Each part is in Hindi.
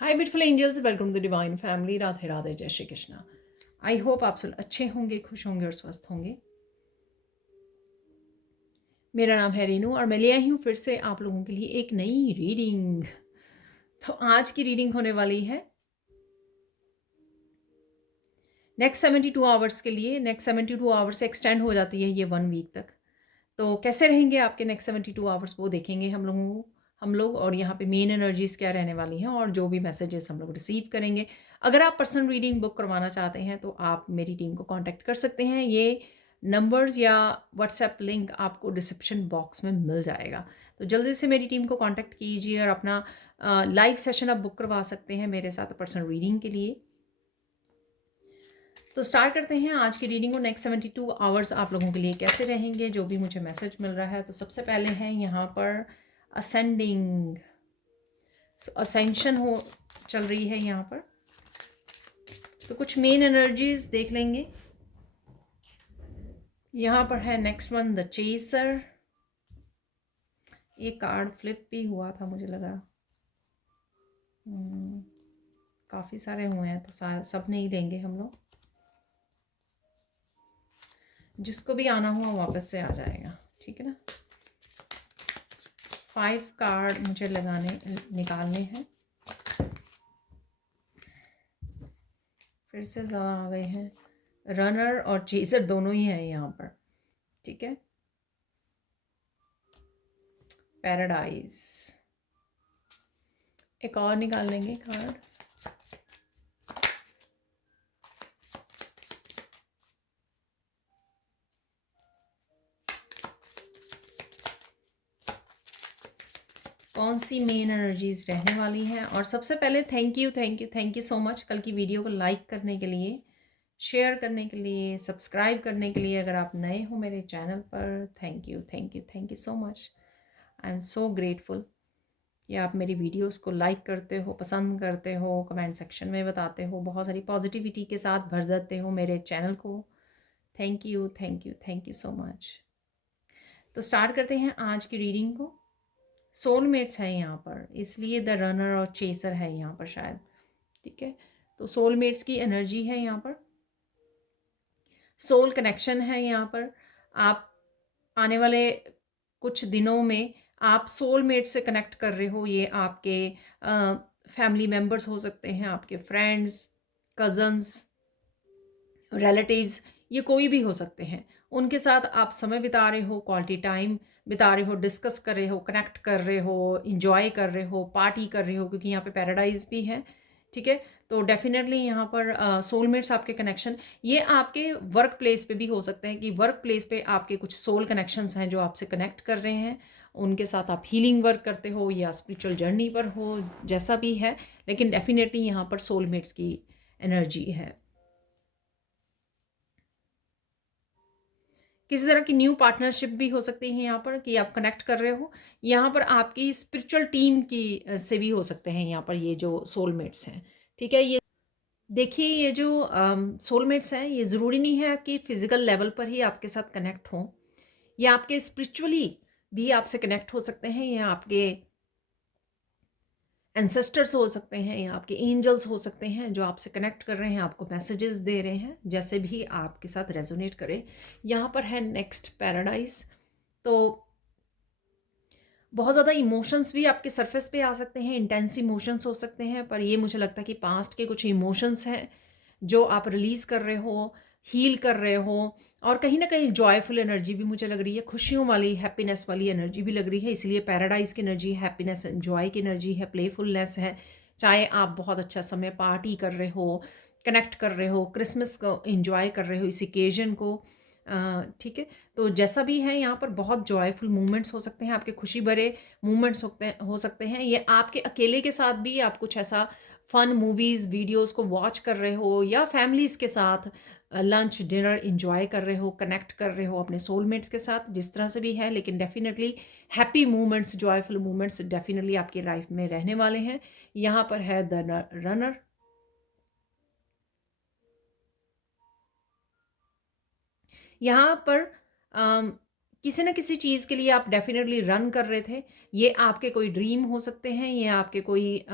Hi beautiful angels, welcome to divine family. Radhe Radhe, जय श्री कृष्णा। आई होप आप सब अच्छे होंगे, खुश होंगे और स्वस्थ होंगे। मेरा नाम है रेनू और मैं ले आई हूँ फिर से आप लोगों के लिए एक नई रीडिंग। तो आज की रीडिंग होने वाली है नेक्स्ट 72 आवर्स के लिए। नेक्स्ट 72 आवर्स से एक्सटेंड हो जाती है ये 1 वीक तक। तो कैसे रहेंगे आपके नेक्स्ट 72 आवर्स वो देखेंगे हम लोग और यहाँ पे मेन एनर्जीज क्या रहने वाली हैं और जो भी मैसेजेस हम लोग रिसीव करेंगे। अगर आप पर्सनल रीडिंग बुक करवाना चाहते हैं तो आप मेरी टीम को कांटेक्ट कर सकते हैं। ये नंबर्स या व्हाट्सएप लिंक आपको डिस्क्रिप्शन बॉक्स में मिल जाएगा। तो जल्दी से मेरी टीम को कांटेक्ट कीजिए और अपना लाइव सेशन आप बुक करवा सकते हैं मेरे साथ पर्सनल रीडिंग के लिए। तो स्टार्ट करते हैं आज की रीडिंग को। नेक्स्ट 72 आवर्स आप लोगों के लिए कैसे रहेंगे, जो भी मुझे मैसेज मिल रहा है। तो सबसे पहले है यहाँ पर असेंडिंग, असेंशन हो चल रही है यहाँ पर। तो कुछ मेन एनर्जीज देख लेंगे। यहाँ पर है नेक्स्ट वन द चेसर। एक कार्ड फ्लिप भी हुआ था, मुझे लगा काफ़ी सारे हुए हैं तो सब नहीं लेंगे हम लोग। जिसको भी आना हुआ वापस से आ जाएगा, ठीक है ना। 5 कार्ड मुझे निकालने हैं। फिर से ज़्यादा आ गए हैं। रनर और चेजर दोनों ही हैं यहाँ पर, ठीक है। पैराडाइज एक और निकाल लेंगे कार्ड। कौन सी मेन एनर्जीज रहने वाली हैं। और सबसे पहले थैंक यू सो मच कल की वीडियो को लाइक करने के लिए, शेयर करने के लिए, सब्सक्राइब करने के लिए। अगर आप नए हो मेरे चैनल पर, thank you so much. I am so grateful कि आप मेरी वीडियोस को लाइक करते हो, पसंद करते हो, कमेंट सेक्शन में बताते हो, बहुत सारी पॉजिटिविटी के साथ भर देते हो मेरे चैनल को। Thank you so much. तो स्टार्ट करते हैं आज की रीडिंग को। सोलमेट्स है यहाँ पर, इसलिए द रनर और चेसर है यहाँ पर शायद, ठीक है। तो सोलमेट्स की एनर्जी है यहाँ पर, सोल कनेक्शन है यहाँ पर। आप आने वाले कुछ दिनों में आप सोलमेट से कनेक्ट कर रहे हो। ये आपके फैमिली मेम्बर्स हो सकते हैं, आपके फ्रेंड्स, कज़न्स, रिलेटिव्स, ये कोई भी हो सकते हैं। उनके साथ आप समय बिता रहे हो, क्वालिटी टाइम बिता रहे हो, डिस्कस कर रहे हो, कनेक्ट कर रहे हो, इंजॉय कर रहे हो, पार्टी कर रहे हो, क्योंकि यहाँ पे पैराडाइज भी है, ठीक है। तो डेफिनेटली यहाँ पर सोलमेट्स आपके कनेक्शन, ये आपके वर्क प्लेस पे भी हो सकते हैं कि वर्क प्लेस पे आपके कुछ सोल कनेक्शंस हैं जो आपसे कनेक्ट कर रहे हैं। उनके साथ आप हीलिंग वर्क करते हो या स्पिरिचुअल जर्नी पर हो, जैसा भी है, लेकिन डेफिनेटली यहाँ पर सोलमेट्स की एनर्जी है। किसी तरह की न्यू पार्टनरशिप भी हो सकती है यहाँ पर कि आप कनेक्ट कर रहे हो। यहाँ पर आपकी स्पिरिचुअल टीम की से भी हो सकते हैं यहाँ पर ये जो सोलमेट्स हैं, ठीक है। ये देखिए, ये जो सोलमेट्स हैं, ये ज़रूरी नहीं है कि फिज़िकल लेवल पर ही आपके साथ कनेक्ट हों। ये आपके स्पिरिचुअली भी आपसे कनेक्ट हो सकते हैं। ये आपके एंसेस्टर्स हो सकते हैं या आपके एंजल्स हो सकते हैं जो आपसे कनेक्ट कर रहे हैं, आपको मैसेजेस दे रहे हैं, जैसे भी आपके साथ रेजोनेट करे। यहाँ पर है नेक्स्ट पैराडाइज। तो बहुत ज़्यादा इमोशंस भी आपके सरफेस पे आ सकते हैं, इंटेंस इमोशंस हो सकते हैं, पर ये मुझे लगता है कि पास्ट के कुछ इमोशंस हैं जो आप रिलीज़ कर रहे हो, हील कर रहे हो। और कहीं ना कहीं जॉयफुल एनर्जी भी मुझे लग रही है, खुशियों वाली, हैप्पीनेस वाली एनर्जी भी लग रही है। इसलिए पैराडाइज की एनर्जी हैप्पीनेस, जॉय की एनर्जी है, प्लेफुलनेस है। चाहे आप बहुत अच्छा समय पार्टी कर रहे हो, कनेक्ट कर रहे हो, क्रिसमस को इंजॉय कर रहे हो, इस ओकेजन को, ठीक है। तो जैसा भी है, यहाँ पर बहुत जॉयफुल मूवमेंट्स हो सकते हैं, आपके खुशी भरे मूवमेंट्स हो सकते हैं। ये आपके अकेले के साथ भी आप कुछ ऐसा फन मूवीज़, वीडियोस को वॉच कर रहे हो या फैमिलीज़ के साथ लंच डिनर इंजॉय कर रहे हो, कनेक्ट कर रहे हो अपने सोलमेट्स के साथ, जिस तरह से भी है। लेकिन definitely happy movements, joyful movements definitely आपकी लाइफ में रहने वाले हैं। यहाँ पर है द रनर। यहाँ पर किसी न किसी चीज़ के लिए आप डेफिनेटली रन कर रहे थे। ये आपके कोई ड्रीम हो सकते हैं, ये आपके कोई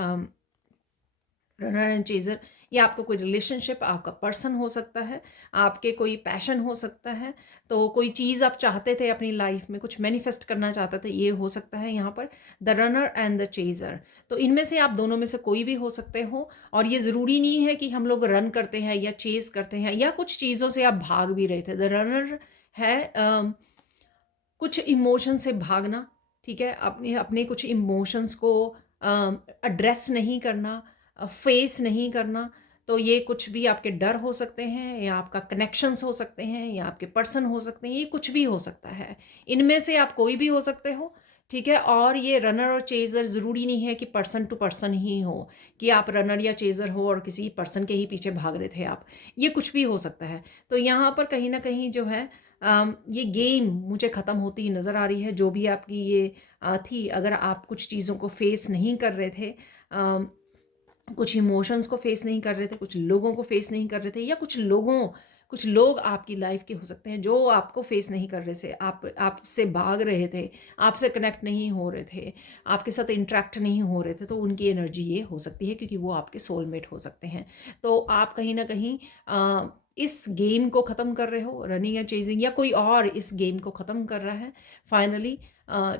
रनर एंड चेज़र, या आपको कोई रिलेशनशिप, आपका पर्सन हो सकता है, आपके कोई पैशन हो सकता है, तो कोई चीज़ आप चाहते थे अपनी लाइफ में, कुछ मैनिफेस्ट करना चाहते थे, ये हो सकता है यहाँ पर the runner and the chaser. तो इनमें से आप दोनों में से कोई भी हो सकते हो, और ये ज़रूरी नहीं है कि हम लोग रन करते हैं या चेज़ करते हैं या कुछ चीज़ों से आप भाग भी रहे थे। द रनर है कुछ इमोशन से भागना, ठीक है, अपने अपने कुछ इमोशंस को एड्रेस नहीं करना, फेस नहीं करना। तो ये कुछ भी आपके डर हो सकते हैं, या आपका कनेक्शंस हो सकते हैं, या आपके पर्सन हो सकते हैं, ये कुछ भी हो सकता है। इनमें से आप कोई भी हो सकते हो, ठीक है। और ये रनर और चेज़र ज़रूरी नहीं है कि पर्सन टू पर्सन ही हो, कि आप रनर या चेज़र हो और किसी पर्सन के ही पीछे भाग रहे थे आप, ये कुछ भी हो सकता है। तो यहाँ पर कहीं ना कहीं जो है ये गेम मुझे ख़त्म होती नज़र आ रही है। जो भी आपकी ये थी, अगर आप कुछ चीज़ों को फेस नहीं कर रहे थे, कुछ इमोशंस को फेस नहीं कर रहे थे, कुछ लोगों को फेस नहीं कर रहे थे, या कुछ लोग आपकी लाइफ के हो सकते हैं जो आपको फेस नहीं कर रहे थे, आपसे भाग रहे थे, आपसे कनेक्ट नहीं हो रहे थे, आपके साथ इंटरेक्ट नहीं हो रहे थे, तो उनकी एनर्जी ये हो सकती है, क्योंकि वो आपके सोलमेट हो सकते हैं। तो आप कहीं ना कहीं इस गेम को ख़त्म कर रहे हो, रनिंग या चेजिंग, या कोई और इस गेम को ख़त्म कर रहा है फाइनली,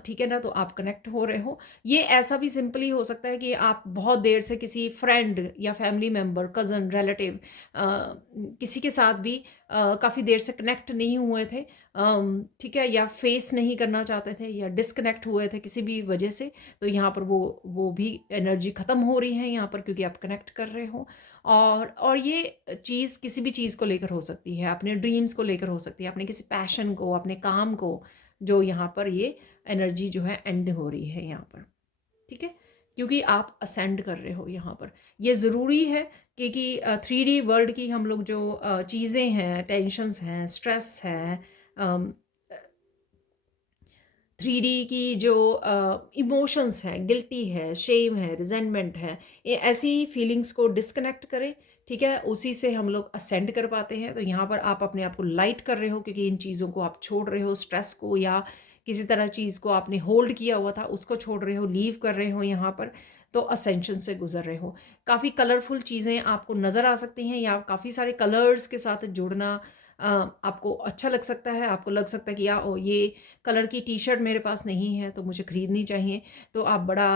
ठीक है ना। तो आप कनेक्ट हो रहे हो। ये ऐसा भी सिंपली हो सकता है कि आप बहुत देर से किसी फ्रेंड या फैमिली मेम्बर, कज़न, रिलेटिव, किसी के साथ भी काफ़ी देर से कनेक्ट नहीं हुए थे, ठीक है, या फेस नहीं करना चाहते थे, या डिस्कनेक्ट हुए थे किसी भी वजह से। तो यहाँ पर वो भी एनर्जी ख़त्म हो रही है यहाँ पर, क्योंकि आप कनेक्ट कर रहे हो। और ये चीज़ किसी भी चीज़ को लेकर हो सकती है, अपने ड्रीम्स को लेकर हो सकती है, अपने किसी पैशन को, अपने काम को, जो यहाँ पर ये एनर्जी जो है एंड हो रही है यहाँ पर, ठीक है, क्योंकि आप असेंड कर रहे हो यहाँ पर। ये ज़रूरी है कि 3D वर्ल्ड की हम लोग जो चीज़ें हैं, टेंशन्स हैं, स्ट्रेस है, 3D की जो इमोशंस हैं, गिल्टी है, शेम है, रिजेंटमेंट है, ये ऐसी फीलिंग्स को डिस्कनेक्ट करें, ठीक है, उसी से हम लोग असेंड कर पाते हैं। तो यहाँ पर आप अपने आप को लाइट कर रहे हो, क्योंकि इन चीज़ों को आप छोड़ रहे हो, स्ट्रेस को या किसी तरह चीज़ को आपने होल्ड किया हुआ था उसको छोड़ रहे हो, लीव कर रहे हो यहाँ पर। तो असेंशन से गुजर रहे हो। काफ़ी कलरफुल चीज़ें आपको नज़र आ सकती हैं, या काफ़ी सारे कलर्स के साथ जुड़ना आपको अच्छा लग सकता है। आपको लग सकता है कि ये कलर की टी शर्ट मेरे पास नहीं है तो मुझे ख़रीदनी चाहिए। तो आप बड़ा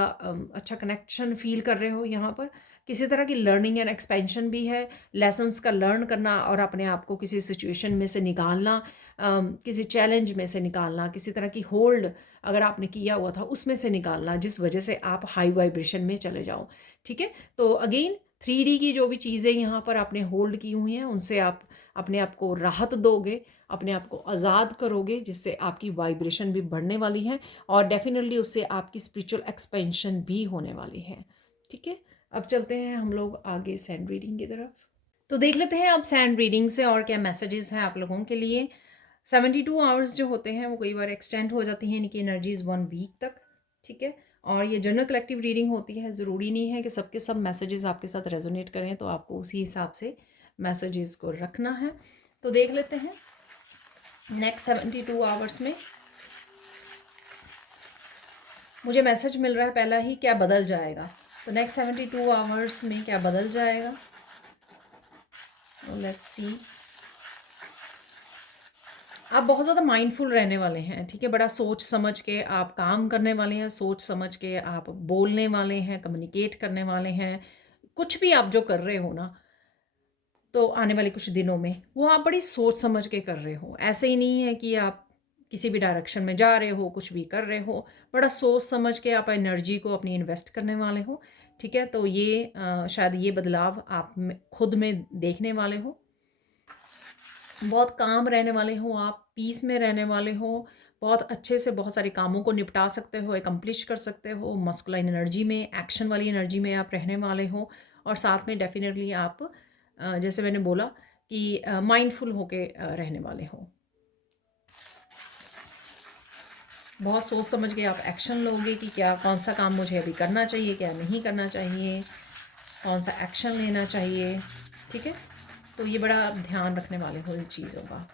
अच्छा कनेक्शन फ़ील कर रहे हो यहाँ पर। किसी तरह की लर्निंग एंड एक्सपेंशन भी है, लेसन्स का लर्न करना और अपने आप को किसी सिचुएशन में से निकालना, किसी चैलेंज में से निकालना, किसी तरह की होल्ड अगर आपने किया हुआ था उसमें से निकालना, जिस वजह से आप हाई वाइब्रेशन में चले जाओ, ठीक है। तो अगेन 3D की जो भी चीज़ें यहाँ पर आपने होल्ड की हुई हैं उनसे आप अपने आप को राहत दोगे, अपने आप को आज़ाद करोगे, जिससे आपकी वाइब्रेशन भी बढ़ने वाली है और डेफिनेटली उससे आपकी स्पिरिचुअल एक्सपेंशन भी होने वाली है, ठीक है। अब चलते हैं हम लोग आगे सैंड रीडिंग की तरफ। तो देख लेते हैं अब सैंड रीडिंग से और क्या मैसेजेस हैं आप लोगों के लिए। 72 आवर्स जो होते हैं वो कई बार एक्सटेंड हो जाती हैं, इनकी एनर्जीज 1 वीक तक, ठीक है। और ये जनरल कलेक्टिव रीडिंग होती है, ज़रूरी नहीं है कि सबके सब मैसेजेस आपके साथ रेजोनेट करें, तो आपको उसी हिसाब से मैसेजेस को रखना है। तो देख लेते हैं नेक्स्ट 72 आवर्स में मुझे मैसेज मिल रहा है पहला ही, क्या बदल जाएगा। तो नेक्स्ट 72 आवर्स में क्या बदल जाएगा, लेट्स सी। आप बहुत ज़्यादा माइंडफुल रहने वाले हैं, ठीक है। बड़ा सोच समझ के आप काम करने वाले हैं, सोच समझ के आप बोलने वाले हैं, कम्युनिकेट करने वाले हैं। कुछ भी आप जो कर रहे हो ना, तो आने वाले कुछ दिनों में वो आप बड़ी सोच समझ के कर रहे हो। ऐसे ही नहीं है कि आप किसी भी डायरेक्शन में जा रहे हो, कुछ भी कर रहे हो, बड़ा सोच समझ के आप एनर्जी को अपनी इन्वेस्ट करने वाले हो, ठीक है। तो ये शायद ये बदलाव आप खुद में देखने वाले हो। बहुत काम रहने वाले हो आप, पीस में रहने वाले हो, बहुत अच्छे से बहुत सारे कामों को निपटा सकते हो, एकम्प्लिश कर सकते हो। मस्कुलाइन एनर्जी में, एक्शन वाली एनर्जी में आप रहने वाले हो। और साथ में डेफिनेटली आप जैसे मैंने बोला कि माइंडफुल होके रहने वाले हो। बहुत सोच समझ के आप एक्शन लोगे कि क्या कौन सा काम मुझे अभी करना चाहिए, क्या नहीं करना चाहिए, कौन सा एक्शन लेना चाहिए, ठीक है। तो ये बड़ा ध्यान रखने वाले हो इन चीज़ों का।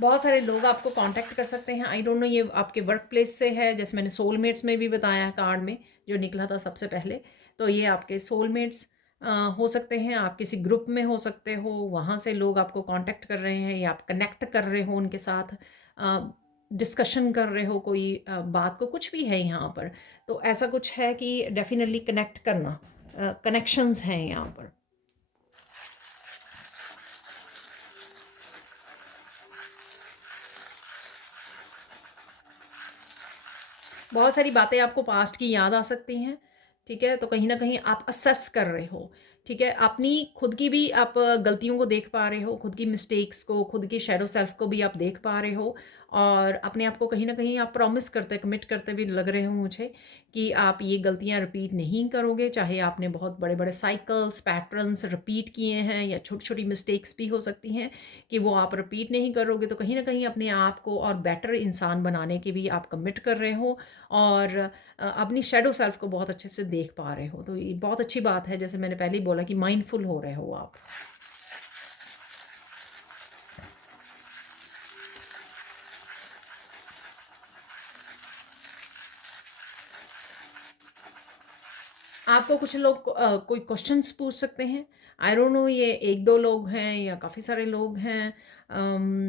बहुत सारे लोग आपको कांटेक्ट कर सकते हैं। आई डोंट नो ये आपके वर्क प्लेस से है, जैसे मैंने सोलमेट्स में भी बताया कार्ड में जो निकला था सबसे पहले। तो ये आपके सोलमेट्स हो सकते हैं, आप किसी ग्रुप में हो सकते हो, वहाँ से लोग आपको कांटेक्ट कर रहे हैं या आप कनेक्ट कर रहे हो उनके साथ, डिस्कशन कर रहे हो कोई बात को, कुछ भी है यहाँ पर। तो ऐसा कुछ है कि डेफिनेटली कनेक्ट करना, कनेक्शंस हैं यहाँ पर। बहुत सारी बातें आपको पास्ट की याद आ सकती हैं, ठीक है? तो कहीं न कहीं आप असेस कर रहे हो, ठीक है? अपनी खुद की भी आप गलतियों को देख पा रहे हो, खुद की मिस्टेक्स को, खुद की शैडो सेल्फ को भी आप देख पा रहे हो, और अपने आप को कहीं न कहीं आप प्रॉमिस करते, कमिट करते भी लग रहे हो मुझे कि आप ये गलतियाँ रिपीट नहीं करोगे। चाहे आपने बहुत बड़े-बड़े साइकल्स, पैटर्न्स रिपीट किए हैं या छोटी-छोटी मिस्टेक्स भी हो सकती हैं कि वो आप रिपीट नहीं करोगे। तो कहीं न कहीं अपने आप को और बेटर इंसान बनाने के भी आप कमिट कर रहे हो, और अपनी शैडो सेल्फ को बहुत अच्छे से देख पा रहे हो। तो ये बहुत अच्छी बात है, जैसे मैंने पहले ही बोला कि माइंडफुल हो रहे हो आप। आपको कुछ लोग कोई क्वेश्चंस पूछ सकते हैं। आई डोंट नो ये 1-2 लोग हैं या काफ़ी सारे लोग हैं।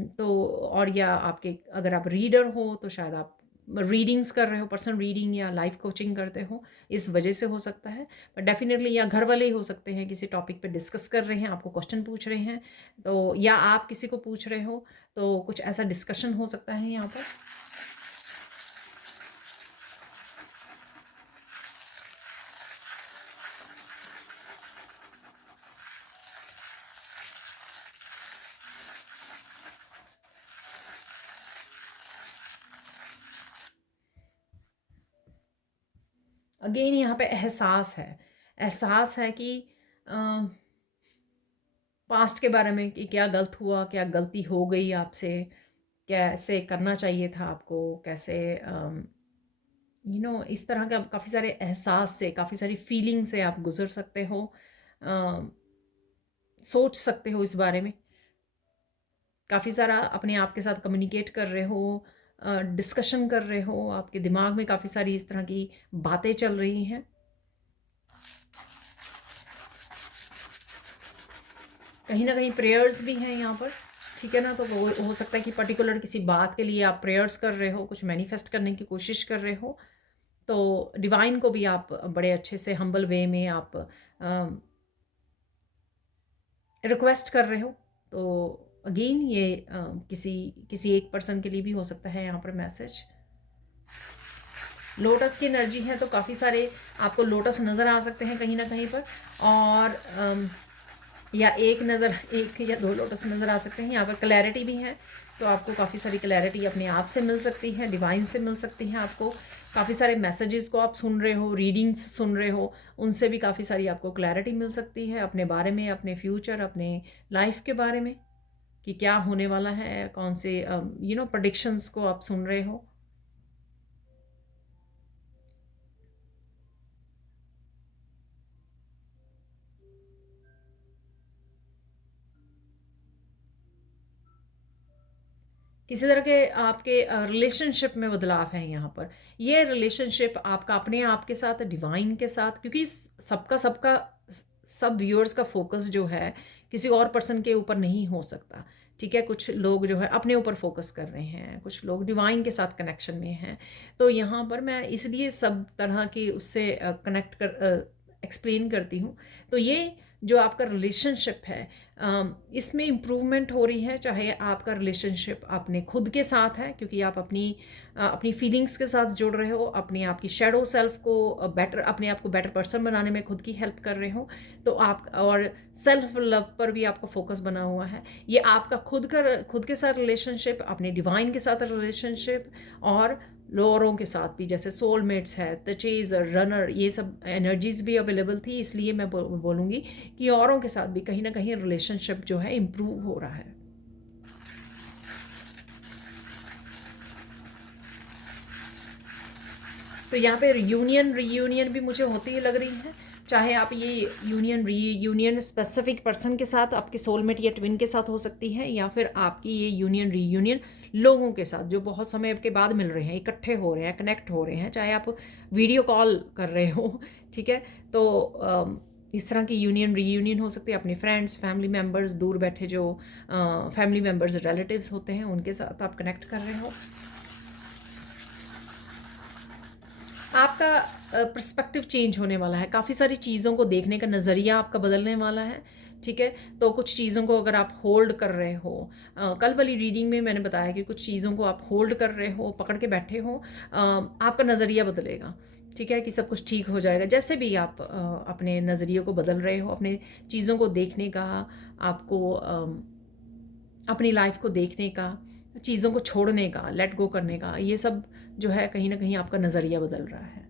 तो और या आपके, अगर आप रीडर हो तो शायद आप रीडिंग्स कर रहे हो, पर्सनल रीडिंग या लाइफ कोचिंग करते हो, इस वजह से हो सकता है। बट डेफिनेटली या घर वाले ही हो सकते हैं, किसी टॉपिक पे डिस्कस कर रहे हैं, आपको क्वेश्चन पूछ रहे हैं, तो या आप किसी को पूछ रहे हो, तो कुछ ऐसा डिस्कशन हो सकता है यहाँ पर। अगेन यहाँ पे एहसास है कि पास्ट के बारे में कि क्या गलत हुआ, क्या गलती हो गई आपसे, कैसे करना चाहिए था आपको, कैसे इस तरह के काफ़ी सारे एहसास से, काफ़ी सारी फीलिंग से आप गुजर सकते हो, सोच सकते हो इस बारे में, काफ़ी सारा अपने आप के साथ कम्युनिकेट कर रहे हो, डिस्कशन कर रहे हो, आपके दिमाग में काफ़ी सारी इस तरह की बातें चल रही हैं। कहीं ना कहीं प्रेयर्स भी हैं यहाँ पर, ठीक है ना? तो वो हो सकता है कि पर्टिकुलर किसी बात के लिए आप प्रेयर्स कर रहे हो, कुछ मैनिफेस्ट करने की कोशिश कर रहे हो, तो डिवाइन को भी आप बड़े अच्छे से हम्बल वे में आप रिक्वेस्ट कर रहे हो। तो अगेन ये किसी किसी एक पर्सन के लिए भी हो सकता है यहाँ पर मैसेज। लोटस की एनर्जी है, तो काफ़ी सारे आपको लोटस नज़र आ सकते हैं कहीं ना कहीं पर, और या एक या दो लोटस नज़र आ सकते हैं। यहाँ पर क्लैरिटी भी है, तो आपको काफ़ी सारी क्लैरिटी अपने आप से मिल सकती है, डिवाइन से मिल सकती है। आपको काफ़ी सारे मैसेजेस को आप सुन रहे हो, रीडिंग्स सुन रहे हो, उनसे भी काफ़ी सारी आपको क्लैरिटी मिल सकती है अपने बारे में, अपने फ्यूचर, अपने लाइफ के बारे में, कि क्या होने वाला है, कौन से प्रेडिक्शंस को आप सुन रहे हो। किसी तरह के आपके रिलेशनशिप में बदलाव है यहाँ पर। ये रिलेशनशिप आपका अपने आप के साथ, डिवाइन के साथ, क्योंकि सबका सबका सब व्यूअर्स का फोकस जो है किसी और पर्सन के ऊपर नहीं हो सकता, ठीक है? कुछ लोग जो है अपने ऊपर फोकस कर रहे हैं, कुछ लोग डिवाइन के साथ कनेक्शन में हैं। तो यहाँ पर मैं इसलिए सब तरह की उससे कनेक्ट कर एक्सप्लेन करती हूँ। तो ये जो आपका रिलेशनशिप है, इसमें इम्प्रूवमेंट हो रही है, चाहे आपका रिलेशनशिप अपने खुद के साथ है, क्योंकि आप अपनी फीलिंग्स के साथ जुड़ रहे हो, अपने आप की शैडो सेल्फ को बेटर, अपने आप को बेटर पर्सन बनाने में खुद की हेल्प कर रहे हो। तो आप, और सेल्फ लव पर भी आपका फोकस बना हुआ है। ये आपका खुद के साथ रिलेशनशिप, अपने डिवाइन के साथ रिलेशनशिप, और लोअरों के साथ भी, जैसे सोलमेट्स है, द चेजर, रनर, ये सब एनर्जीज भी अवेलेबल थी। इसलिए मैं बोलूँगी कि औरों के साथ भी कहीं ना कहीं रिलेशनशिप जो है इम्प्रूव हो रहा है। तो यहाँ पे रीयूनियन भी मुझे होती ही लग रही है, चाहे आप ये यूनियन रीयूनियन स्पेसिफिक पर्सन के साथ, आपके सोलमेट या ट्विन के साथ हो सकती है, या फिर आपकी ये यूनियन रीयूनियन लोगों के साथ जो बहुत समय के बाद मिल रहे हैं, इकट्ठे हो रहे हैं, कनेक्ट हो रहे हैं, चाहे आप वीडियो कॉल कर रहे हो, ठीक है। तो इस तरह की यूनियन रीयूनियन हो सकती है अपने फ्रेंड्स, फैमिली मेम्बर्स, दूर बैठे जो फैमिली मेम्बर्स, रिलेटिव्स होते हैं, उनके साथ आप कनेक्ट कर रहे हो। आपका पर्सपेक्टिव चेंज होने वाला है, काफ़ी सारी चीज़ों को देखने का नज़रिया आपका बदलने वाला है, ठीक है। तो कुछ चीज़ों को अगर आप होल्ड कर रहे हो, कल वाली रीडिंग में मैंने बताया कि कुछ चीज़ों को आप होल्ड कर रहे हो, पकड़ के बैठे हो, आपका नज़रिया बदलेगा, ठीक है, कि सब कुछ ठीक हो जाएगा। जैसे भी आप अपने नज़रिए को बदल रहे हो, अपने चीज़ों को देखने का, आपको अपनी लाइफ को देखने का, चीज़ों को छोड़ने का, लेट गो करने का, ये सब जो है कहीं ना कहीं आपका नज़रिया बदल रहा है।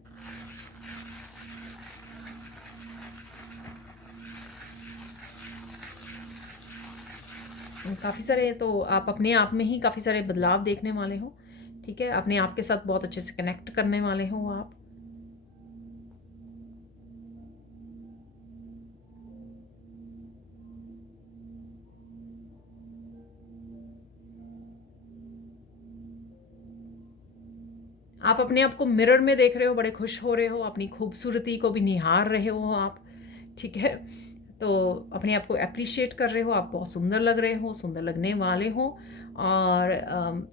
काफ़ी सारे, तो आप अपने आप में ही काफ़ी सारे बदलाव देखने वाले हो, ठीक है। अपने आप के साथ बहुत अच्छे से कनेक्ट करने वाले हो आप। आप अपने आप को मिरर में देख रहे हो, बड़े खुश हो रहे हो, अपनी खूबसूरती को भी निहार रहे हो आप, ठीक है। तो अपने आप को अप्रिशिएट कर रहे हो, आप बहुत सुंदर लग रहे हो, सुंदर लगने वाले हो। और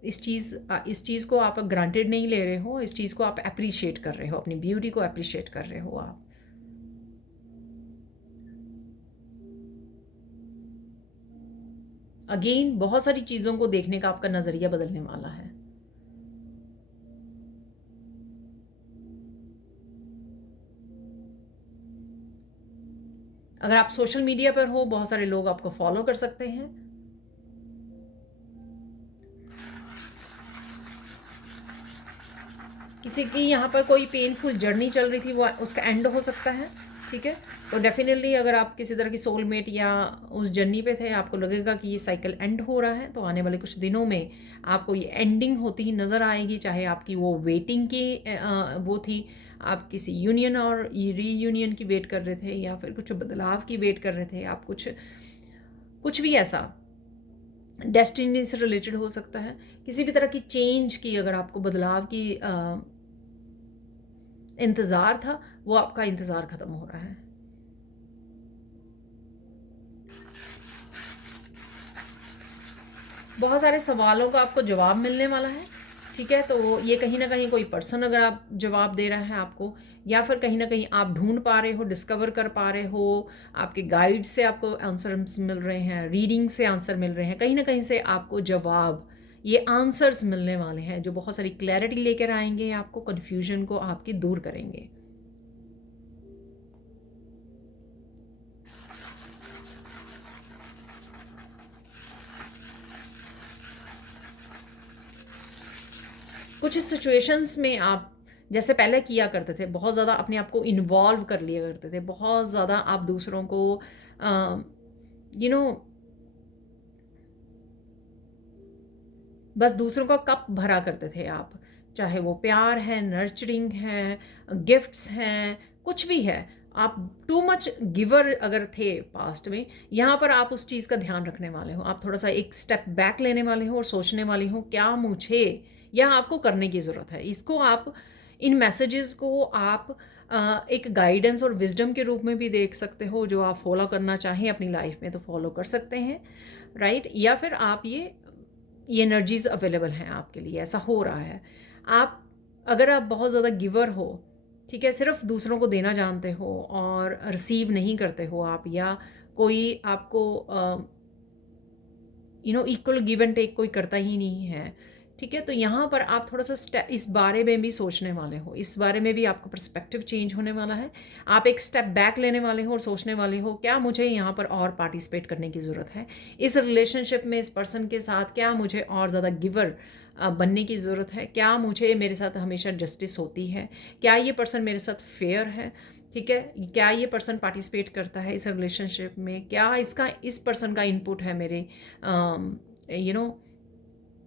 इस चीज़ को आप ग्रांटेड नहीं ले रहे हो, इस चीज़ को आप अप्रिशिएट कर रहे हो, अपनी ब्यूटी को अप्रिशिएट कर रहे हो आप। अगेन बहुत सारी चीज़ों को देखने का आपका नज़रिया बदलने वाला है। अगर आप सोशल मीडिया पर हो, बहुत सारे लोग आपको फॉलो कर सकते हैं। किसी की यहाँ पर कोई पेनफुल जर्नी चल रही थी, वो उसका एंड हो सकता है, ठीक है। तो डेफिनेटली अगर आप किसी तरह की सोलमेट या उस जर्नी पे थे, आपको लगेगा कि ये साइकिल एंड हो रहा है, तो आने वाले कुछ दिनों में आपको ये एंडिंग होती ही नज़र आएगी। चाहे आपकी वो वेटिंग की वो थी, आप किसी यूनियन और रीयूनियन की वेट कर रहे थे, या फिर कुछ बदलाव की वेट कर रहे थे, आप कुछ भी ऐसा डेस्टिनी से रिलेटेड हो सकता है। किसी भी तरह की चेंज की, अगर आपको बदलाव की इंतज़ार था, वो आपका इंतज़ार ख़त्म हो रहा है। बहुत सारे सवालों का आपको जवाब मिलने वाला है, ठीक है। तो ये कहीं ना कहीं कोई पर्सन अगर आप जवाब दे रहा है आपको, या फिर कहीं ना कहीं आप ढूंढ पा रहे हो, डिस्कवर कर पा रहे हो, आपके गाइड से आपको आंसर मिल रहे हैं, रीडिंग से आंसर मिल रहे हैं, कहीं ना कहीं से आपको जवाब, ये आंसर्स मिलने वाले हैं जो बहुत सारी क्लैरिटी लेकर आएंगे, आपको कन्फ्यूजन को आपकी दूर करेंगे। कुछ सिचुएशंस में आप जैसे पहले किया करते थे, बहुत ज़्यादा अपने आप को इन्वॉल्व कर लिया करते थे, बहुत ज़्यादा आप दूसरों को यू नो बस दूसरों का कप भरा करते थे आप, चाहे वो प्यार है, नर्चरिंग है, गिफ्ट्स हैं, कुछ भी है। आप टू मच गिवर अगर थे पास्ट में, यहाँ पर आप उस चीज़ का ध्यान रखने वाले हो, आप थोड़ा सा एक स्टेप बैक लेने वाले हो और सोचने वाले हो क्या मुझे या आपको करने की ज़रूरत है। इसको आप, इन मैसेजेस को आप एक गाइडेंस और विजडम के रूप में भी देख सकते हो, जो आप फॉलो करना चाहें अपनी लाइफ में तो फॉलो कर सकते हैं, राइट। या फिर आप ये एनर्जीज़ अवेलेबल हैं आपके लिए, ऐसा हो रहा है। आप, अगर आप बहुत ज़्यादा गिवर हो, ठीक है, सिर्फ दूसरों को देना जानते हो और रिसीव नहीं करते हो आप, या कोई आपको इक्वल गिव एंड टेक कोई करता ही नहीं है, ठीक है। तो यहाँ पर आप थोड़ा सा इस बारे में भी सोचने वाले हो, इस बारे में भी आपका पर्सपेक्टिव चेंज होने वाला है। आप एक स्टेप बैक लेने वाले हो और सोचने वाले हो क्या मुझे यहाँ पर और पार्टिसिपेट करने की ज़रूरत है इस रिलेशनशिप में, इस पर्सन के साथ, क्या मुझे और ज़्यादा गिवर बनने की ज़रूरत है, क्या मुझे मेरे साथ हमेशा जस्टिस होती है, क्या ये पर्सन मेरे साथ फेयर है, ठीक है, क्या ये पर्सन पार्टिसिपेट करता है इस रिलेशनशिप में, क्या इस पर्सन का इनपुट है मेरे यू नो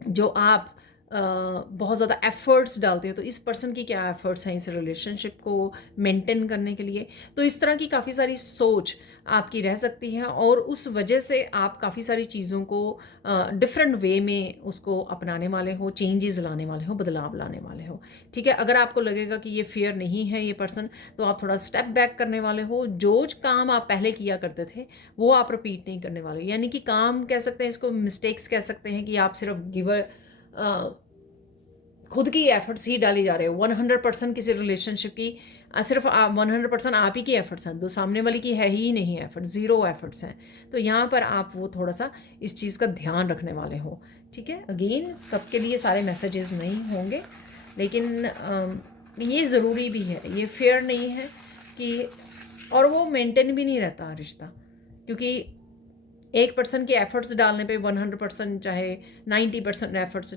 जो आप बहुत ज़्यादा एफ़र्ट्स डालते हो, तो इस पर्सन की क्या एफ़र्ट्स हैं इस रिलेशनशिप को मेंटेन करने के लिए। तो इस तरह की काफ़ी सारी सोच आपकी रह सकती है और उस वजह से आप काफ़ी सारी चीज़ों को डिफरेंट वे में उसको अपनाने वाले हो, चेंजेस लाने वाले हो, बदलाव लाने वाले हो। ठीक है, अगर आपको लगेगा कि ये फेयर नहीं है ये पर्सन, तो आप थोड़ा स्टेप बैक करने वाले हो। जो काम आप पहले किया करते थे वो आप रिपीट नहीं करने वाले हो। यानी कि काम कह सकते हैं इसको, मिस्टेक्स कह सकते हैं कि आप सिर्फ गिवर खुद की एफर्ट्स ही डाली जा रहे हो। 100% किसी रिलेशनशिप की सिर्फ 100% आप ही की एफर्ट्स हैं, दो सामने वाले की है ही नहीं एफर्ट, ज़ीरो एफर्ट्स हैं। तो यहाँ पर आप वो थोड़ा सा इस चीज़ का ध्यान रखने वाले हो। ठीक है, अगेन सबके लिए सारे मैसेजेस नहीं होंगे, लेकिन ये ज़रूरी भी है, ये फेयर नहीं है कि, और वो मेंटेन भी नहीं रहता रिश्ता, क्योंकि एक पर्सन के एफर्ट्स डालने पे 100% चाहे 90% एफर्ट्स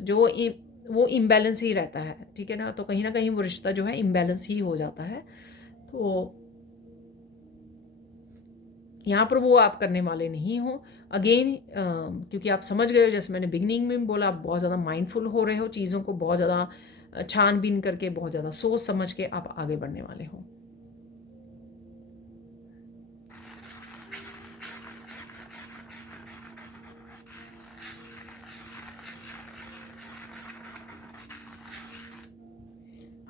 वो इम्बैलेंस ही रहता है। ठीक है ना कहीं वो रिश्ता जो है इम्बैलेंस ही हो जाता है। तो यहाँ पर वो आप करने वाले नहीं हो। अगेन क्योंकि आप समझ गए हो, जैसे मैंने बिगनिंग में बोला, आप बहुत ज़्यादा माइंडफुल हो रहे हो, चीज़ों को बहुत ज़्यादा छानबीन करके, बहुत ज़्यादा सोच समझ के आप आगे बढ़ने वाले हो।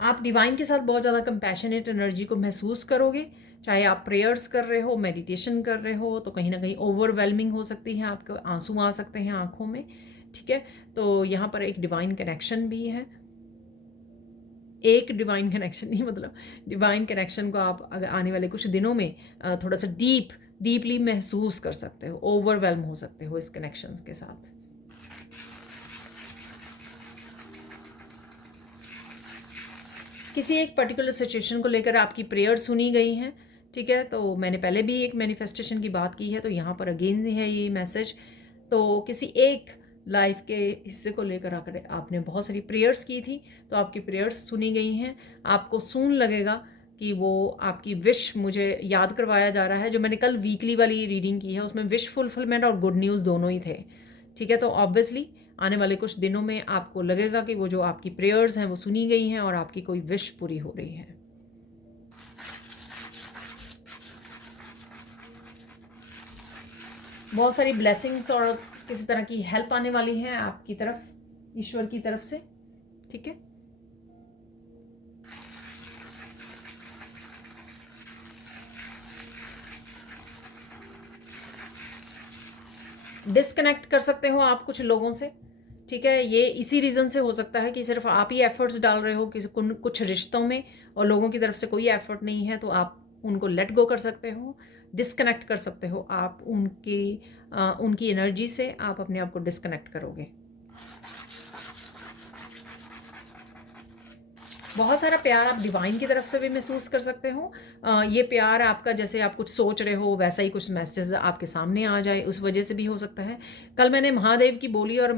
आप डिवाइन के साथ बहुत ज़्यादा कंपैशनेट एनर्जी को महसूस करोगे। चाहे आप प्रेयर्स कर रहे हो, मेडिटेशन कर रहे हो, तो कहीं ना कहीं ओवरवेलमिंग हो सकती है, आपके आंसू आ सकते हैं आंखों में। ठीक है, तो यहाँ पर एक डिवाइन कनेक्शन भी है। एक डिवाइन कनेक्शन नहीं, मतलब डिवाइन कनेक्शन को आप अगर आने वाले कुछ दिनों में थोड़ा सा डीपली महसूस कर सकते हो, ओवरवेलम हो सकते हो इस कनेक्शंस के साथ। किसी एक पर्टिकुलर सिचुएशन को लेकर आपकी प्रेयर सुनी गई हैं। ठीक है, तो मैंने पहले भी एक मैनिफेस्टेशन की बात की है, तो यहाँ पर अगेन है ये मैसेज। तो किसी एक लाइफ के हिस्से को लेकर आकर आपने बहुत सारी प्रेयर्स की थी, तो आपकी प्रेयर्स सुनी गई हैं। आपको सून लगेगा कि वो आपकी विश मुझे याद करवाया जा रहा है। जो मैंने कल वीकली वाली रीडिंग की है उसमें विश फुलफिलमेंट और गुड न्यूज़ दोनों ही थे। ठीक है, तो ऑब्वियसली आने वाले कुछ दिनों में आपको लगेगा कि वो जो आपकी प्रेयर्स हैं वो सुनी गई हैं और आपकी कोई विश पूरी हो रही है। बहुत सारी ब्लेसिंग्स और किसी तरह की हेल्प आने वाली है आपकी तरफ, ईश्वर की तरफ से। ठीक है, डिस्कनेक्ट कर सकते हो आप कुछ लोगों से। ठीक है, ये इसी रीज़न से हो सकता है कि सिर्फ आप ही एफर्ट्स डाल रहे हो किसी कुछ रिश्तों में और लोगों की तरफ से कोई एफर्ट नहीं है, तो आप उनको लेट गो कर सकते हो, डिस्कनेक्ट कर सकते हो। आप उनकी एनर्जी से आप अपने आप को डिस्कनेक्ट करोगे। बहुत सारा प्यार आप डिवाइन की तरफ से भी महसूस कर सकते हो। ये प्यार आपका, जैसे आप कुछ सोच रहे हो वैसा ही कुछ मैसेज आपके सामने आ जाए, उस वजह से भी हो सकता है। कल मैंने महादेव की बोली और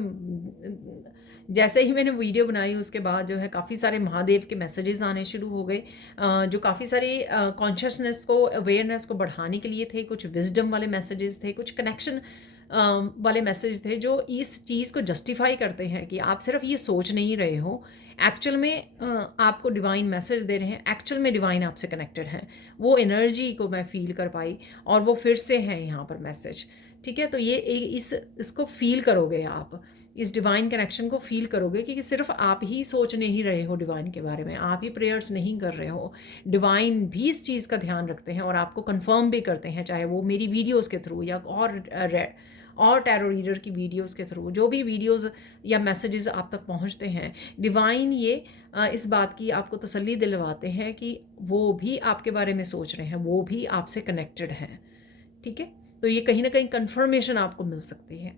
जैसे ही मैंने वीडियो बनाई उसके बाद जो है काफ़ी सारे महादेव के मैसेजेस आने शुरू हो गए, जो काफ़ी सारी कॉन्शियसनेस को, अवेयरनेस को बढ़ाने के लिए थे। कुछ विजडम वाले मैसेजेस थे, कुछ कनेक्शन वाले मैसेज थे, जो इस चीज़ को जस्टिफाई करते हैं कि आप सिर्फ ये सोच नहीं रहे हो, एक्चुअल में आपको डिवाइन मैसेज दे रहे हैं, एक्चुअल में डिवाइन आपसे कनेक्टेड हैं। वो एनर्जी को मैं फील कर पाई और वो फिर से है यहाँ पर मैसेज। ठीक है, तो ये इसको फील करोगे आप, इस डिवाइन कनेक्शन को फील करोगे कि सिर्फ आप ही सोच नहीं रहे हो डिवाइन के बारे में, आप ही प्रेयर्स नहीं कर रहे हो, डिवाइन भी इस चीज़ का ध्यान रखते हैं और आपको कंफर्म भी करते हैं, चाहे वो मेरी वीडियोस के थ्रू या और टैरो रीडर की वीडियोस के थ्रू, जो भी वीडियोस या मैसेजेस आप तक पहुंचते हैं, डिवाइन ये इस बात की आपको तसल्ली दिलवाते हैं कि वो भी आपके बारे में सोच रहे हैं, वो भी आपसे कनेक्टेड हैं। ठीक है, तो ये कहीं ना कहीं कंफर्मेशन आपको मिल सकती है।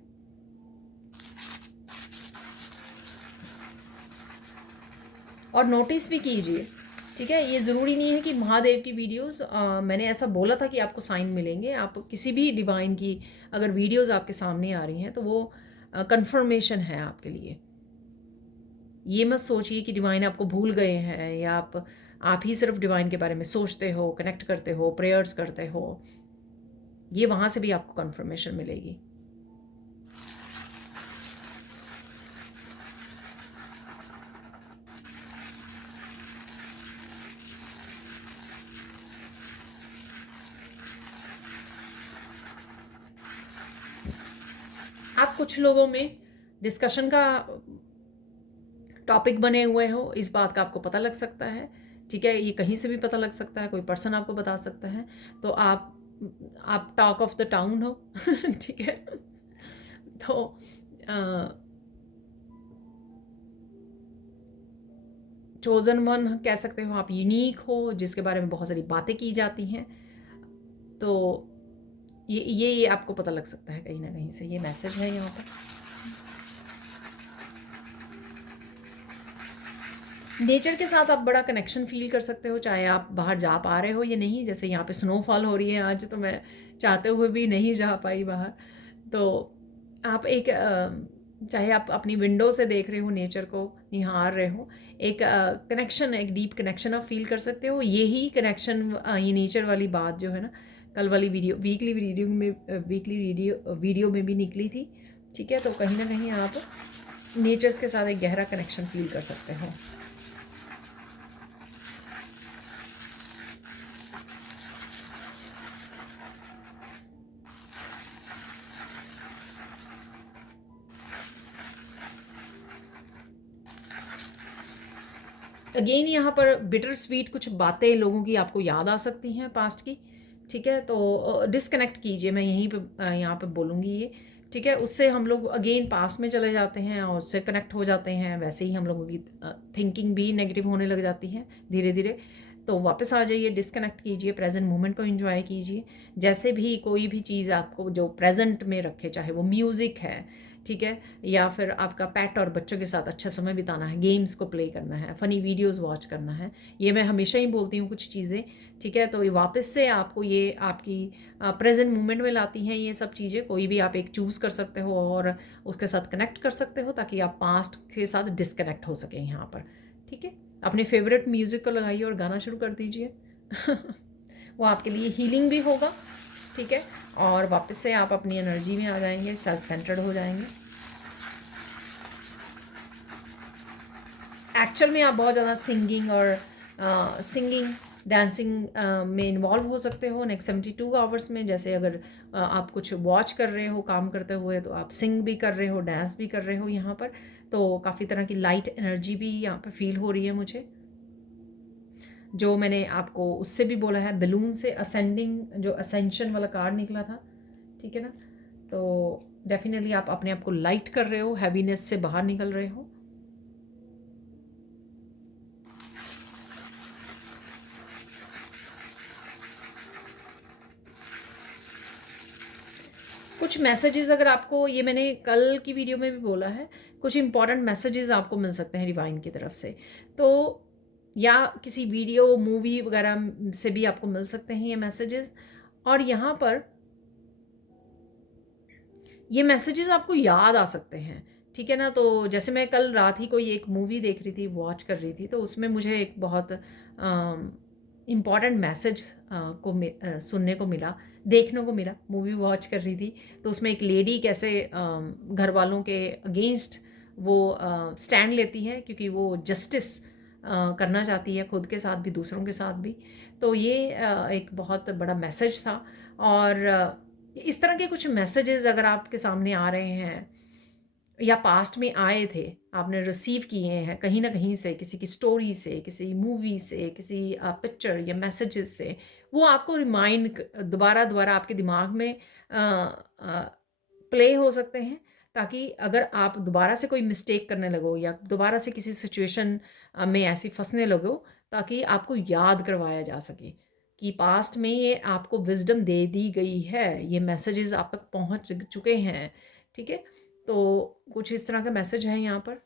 और नोटिस भी कीजिए। ठीक है, ये ज़रूरी नहीं है कि महादेव की वीडियोस, मैंने ऐसा बोला था कि आपको साइन मिलेंगे। आप किसी भी डिवाइन की अगर वीडियोस आपके सामने आ रही हैं तो वो कंफर्मेशन है आपके लिए। ये मत सोचिए कि डिवाइन आपको भूल गए हैं या आप ही सिर्फ डिवाइन के बारे में सोचते हो, कनेक्ट करते हो, प्रेयर्स करते हो। ये वहाँ से भी आपको कंफर्मेशन मिलेगी। कुछ लोगों में डिस्कशन का टॉपिक बने हुए हो, इस बात का आपको पता लग सकता है, ठीक है। ये कहीं से भी पता लग सकता है, कोई पर्सन आपको बता सकता है, तो आप टॉक ऑफ द टाउन हो ठीक है। तो चोजन वन कह सकते हो, आप यूनिक हो, जिसके बारे में बहुत सारी बातें की जाती हैं। तो ये आपको पता लग सकता है कहीं ना कहीं से, ये मैसेज है यहाँ पर। नेचर के साथ आप बड़ा कनेक्शन फील कर सकते हो, चाहे आप बाहर जा पा रहे हो या नहीं। जैसे यहाँ पे स्नोफॉल हो रही है आज, तो मैं चाहते हुए भी नहीं जा पाई बाहर। तो आप एक चाहे आप अपनी विंडो से देख रहे हो, नेचर को निहार रहे हो, एक कनेक्शन, एक डीप कनेक्शन आप फील कर सकते हो। यही कनेक्शन, ये नेचर वाली बात जो है ना, कल वाली वीडियो में भी निकली थी, ठीक है। तो कहीं ना कहीं आप नेचर्स के साथ एक गहरा कनेक्शन फील कर सकते हो। अगेन यहाँ पर बिटर स्वीट कुछ बातें लोगों की आपको याद आ सकती हैं पास्ट की, ठीक है। तो डिसकनेक्ट कीजिए, मैं यहीं पे यहाँ पे बोलूँगी ये, ठीक है। उससे हम लोग अगेन पास्ट में चले जाते हैं और उससे कनेक्ट हो जाते हैं। वैसे ही हम लोगों की थिंकिंग भी नेगेटिव होने लग जाती है धीरे धीरे। तो वापस आ जाइए, डिसकनेक्ट कीजिए, प्रेजेंट मोमेंट को एंजॉय कीजिए। जैसे भी कोई भी चीज़ आपको जो प्रेजेंट में रखे, चाहे वो म्यूज़िक है, ठीक है, या फिर आपका पेट और बच्चों के साथ अच्छा समय बिताना है, गेम्स को प्ले करना है, फ़नी वीडियोस वॉच करना है, ये मैं हमेशा ही बोलती हूँ कुछ चीज़ें, ठीक है। तो ये वापस से आपको ये आपकी प्रेजेंट मोमेंट में लाती हैं ये सब चीज़ें। कोई भी आप एक चूज़ कर सकते हो और उसके साथ कनेक्ट कर सकते हो, ताकि आप पास्ट के साथ डिसकनेक्ट हो सकें यहाँ पर, ठीक है। अपने फेवरेट म्यूज़िक को लगाइए और गाना शुरू कर दीजिए वो आपके लिए हीलिंग भी होगा, ठीक है। और वापस से आप अपनी एनर्जी में आ जाएंगे, सेल्फ सेंटर्ड हो जाएंगे। एक्चुअल में आप बहुत ज़्यादा सिंगिंग डांसिंग में इन्वॉल्व हो सकते हो नेक्स्ट 72 आवर्स में। जैसे अगर आप कुछ वॉच कर रहे हो काम करते हुए, तो आप सिंग भी कर रहे हो, डांस भी कर रहे हो यहाँ पर। तो काफ़ी तरह की लाइट एनर्जी भी यहाँ पर फील हो रही है मुझे। जो मैंने आपको उससे भी बोला है, बलून से असेंडिंग, जो असेंशन वाला कार्ड निकला था, ठीक है ना। तो डेफिनेटली आप अपने आप को लाइट कर रहे हो, हैवीनेस से बाहर निकल रहे हो। कुछ मैसेजेस, अगर आपको, ये मैंने कल की वीडियो में भी बोला है, कुछ इंपॉर्टेंट मैसेजेस आपको मिल सकते हैं डिवाइन की तरफ से। तो या किसी वीडियो मूवी वगैरह से भी आपको मिल सकते हैं ये मैसेजेस। और यहाँ पर ये मैसेजेस आपको याद आ सकते हैं, ठीक है ना। तो जैसे मैं कल रात ही कोई एक मूवी देख रही थी, वॉच कर रही थी, तो उसमें मुझे एक बहुत इम्पॉर्टेंट मैसेज सुनने को मिला, देखने को मिला। मूवी वॉच कर रही थी, तो उसमें एक लेडी कैसे घर वालों के अगेंस्ट वो स्टैंड लेती है, क्योंकि वो जस्टिस करना चाहती है, खुद के साथ भी दूसरों के साथ भी। तो ये एक बहुत बड़ा मैसेज था। और इस तरह के कुछ मैसेजेस अगर आपके सामने आ रहे हैं या पास्ट में आए थे, आपने रिसीव किए हैं कहीं ना कहीं से, किसी की स्टोरी से, किसी मूवी से, किसी पिक्चर या मैसेजेस से, वो आपको रिमाइंड दोबारा दोबारा आपके दिमाग में प्ले हो सकते हैं। ताकि अगर आप दोबारा से कोई मिस्टेक करने लगो या दोबारा से किसी सिचुएशन में ऐसी फंसने लगो, ताकि आपको याद करवाया जा सके कि पास्ट में ये आपको विजडम दे दी गई है, ये मैसेजेस आप तक पहुंच चुके हैं, ठीक है। तो कुछ इस तरह का मैसेज है यहाँ पर।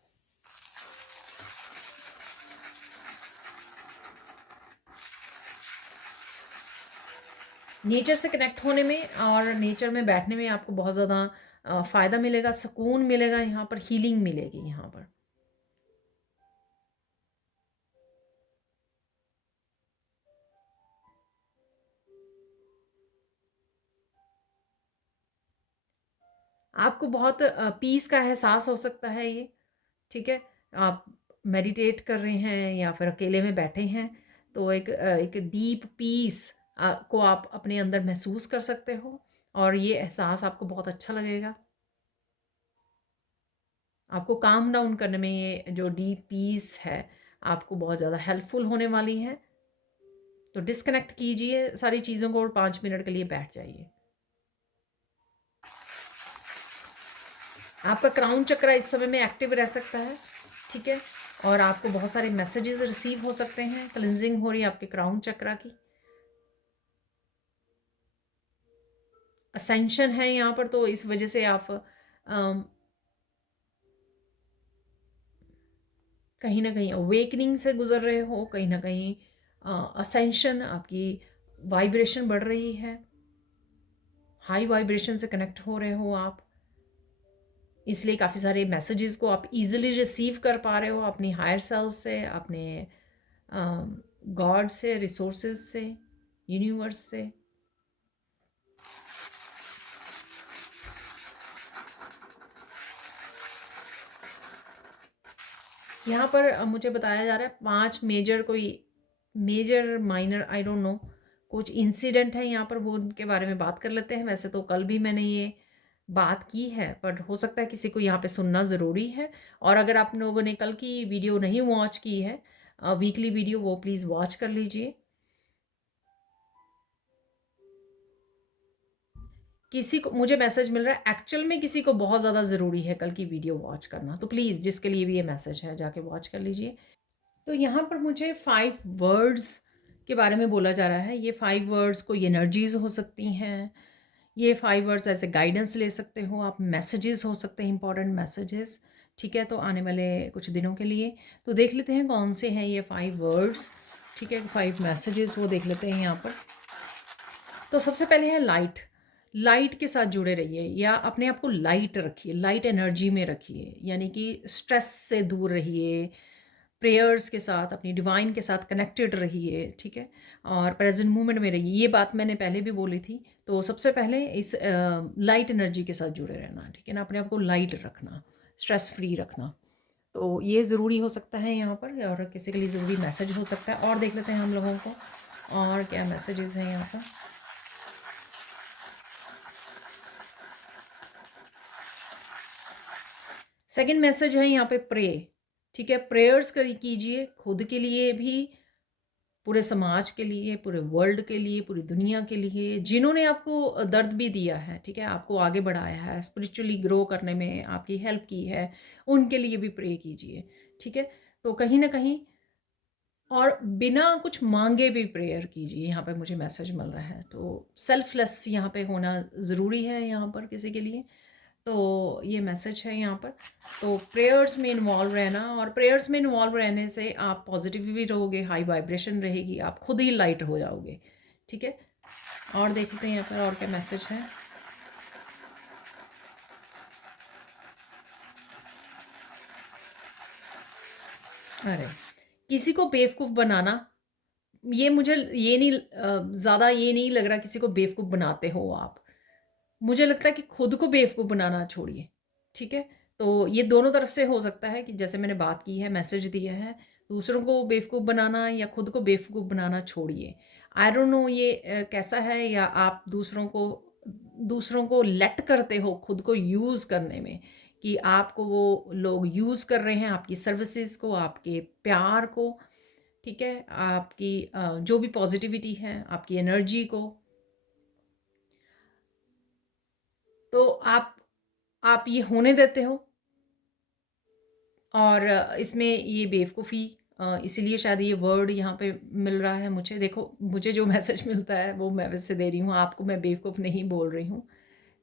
नेचर से कनेक्ट होने में और नेचर में बैठने में आपको बहुत ज़्यादा फ़ायदा मिलेगा, सुकून मिलेगा, यहाँ पर हीलिंग मिलेगी यहाँ पर। आपको बहुत पीस का एहसास हो सकता है ये, ठीक है। आप मेडिटेट कर रहे हैं या फिर अकेले में बैठे हैं, तो एक डीप पीस को आप अपने अंदर महसूस कर सकते हो, और ये एहसास आपको बहुत अच्छा लगेगा। आपको काम डाउन करने में ये जो डीप पीस है आपको बहुत ज़्यादा हेल्पफुल होने वाली है। तो डिस्कनेक्ट कीजिए सारी चीज़ों को और 5 मिनट के लिए बैठ जाइए। आपका क्राउन चक्रा इस समय में एक्टिव रह सकता है, ठीक है, और आपको बहुत सारे मैसेजेस रिसीव हो सकते हैं। क्लिनजिंग हो रही है आपके क्राउन चक्रा की, असेंशन है यहाँ पर, तो इस वजह से आप कहीं ना कहीं अवेकनिंग से गुजर रहे हो, कहीं ना कहीं असेंशन, आपकी वाइब्रेशन बढ़ रही है, हाई वाइब्रेशन से कनेक्ट हो रहे हो आप, इसलिए काफ़ी सारे मैसेजेस को आप इजीली रिसीव कर पा रहे हो अपनी हायर सेल्फ से, अपने गॉड से, रिसोर्सेज से, यूनिवर्स से। यहाँ पर मुझे बताया जा रहा है 5 मेजर, कोई major minor I don't know, कुछ इंसिडेंट है यहाँ पर, वो उनके बारे में बात कर लेते हैं। वैसे तो कल भी मैंने ये बात की है, बट हो सकता है किसी को यहाँ पे सुनना ज़रूरी है। और अगर आप लोगों ने कल की वीडियो नहीं वॉच की है, वीकली वीडियो, वो प्लीज़ वॉच कर लीजिए। किसी को मुझे मैसेज मिल रहा है एक्चुअल में किसी को बहुत ज़्यादा ज़रूरी है कल की वीडियो वॉच करना, तो प्लीज़ जिसके लिए भी ये मैसेज है जाके वॉच कर लीजिए। तो यहाँ पर मुझे 5 वर्ड्स के बारे में बोला जा रहा है। ये 5 वर्ड्स कोई एनर्जीज हो सकती हैं, ये 5 वर्ड्स ऐसे गाइडेंस ले सकते हो आप, मैसेजेस हो सकते हैं, इंपॉर्टेंट मैसेजेस, ठीक है, तो आने वाले कुछ दिनों के लिए। तो देख लेते हैं कौन से हैं ये 5 वर्ड्स, ठीक है, 5 मैसेजेस वो देख लेते हैं यहाँ पर। तो सबसे पहले है लाइट। लाइट के साथ जुड़े रहिए या अपने आप को लाइट रखिए, लाइट एनर्जी में रखिए, यानी कि स्ट्रेस से दूर रहिए, प्रेयर्स के साथ, अपनी डिवाइन के साथ कनेक्टेड रहिए, ठीक है, और प्रेजेंट मोमेंट में रहिए। ये बात मैंने पहले भी बोली थी। तो सबसे पहले इस लाइट एनर्जी के साथ जुड़े रहना, ठीक है ना, अपने आप को लाइट रखना, स्ट्रेस फ्री रखना, तो ये ज़रूरी हो सकता है यहाँ पर, और किसी के लिए ज़रूरी मैसेज हो सकता है। और देख लेते हैं हम लोगों को और क्या मैसेजेस हैं यहाँ पर। सेकंड मैसेज है यहाँ पे प्रे, ठीक है, प्रेयर्स कीजिए खुद के लिए भी, पूरे समाज के लिए, पूरे वर्ल्ड के लिए, पूरी दुनिया के लिए, जिन्होंने आपको दर्द भी दिया है, ठीक है, आपको आगे बढ़ाया है, स्पिरिचुअली ग्रो करने में आपकी हेल्प की है, उनके लिए भी प्रे कीजिए, ठीक है। तो कहीं ना कहीं, और बिना कुछ मांगे भी प्रेयर कीजिए, यहाँ पे मुझे मैसेज मिल रहा है। तो सेल्फलेस यहाँ पे होना ज़रूरी है यहाँ पर किसी के लिए। तो ये मैसेज है यहाँ पर। तो प्रेयर्स में इन्वॉल्व रहना, और प्रेयर्स में इन्वॉल्व रहने से आप पॉजिटिव भी रहोगे, हाई वाइब्रेशन रहेगी, आप खुद ही लाइट हो जाओगे, ठीक है। और देखते हैं यहाँ पर और क्या मैसेज है। अरे, किसी को बेवकूफ़ बनाना, ये मुझे ये नहीं ज़्यादा ये नहीं लग रहा किसी को बेवकूफ़ बनाते हो आप। मुझे लगता है कि खुद को बेवकूफ़ बनाना छोड़िए, ठीक है। तो ये दोनों तरफ से हो सकता है कि जैसे मैंने बात की है, मैसेज दिया है, दूसरों को बेवकूफ़ बनाना या खुद को बेवकूफ़ बनाना छोड़िए। आई डोंट नो ये कैसा है, या आप दूसरों को लेट करते हो खुद को यूज़ करने में, कि आपको वो लोग यूज़ कर रहे हैं, आपकी सर्विसेज को, आपके प्यार को, ठीक है, आपकी जो भी पॉजिटिविटी है, आपकी एनर्जी को। तो आप ये होने देते हो, और इसमें ये बेवकूफ़ी, इसीलिए शायद ये वर्ड यहाँ पे मिल रहा है मुझे। देखो, मुझे जो मैसेज मिलता है वो मैं वैसे दे रही हूँ, आपको मैं बेवकूफ़ नहीं बोल रही हूँ।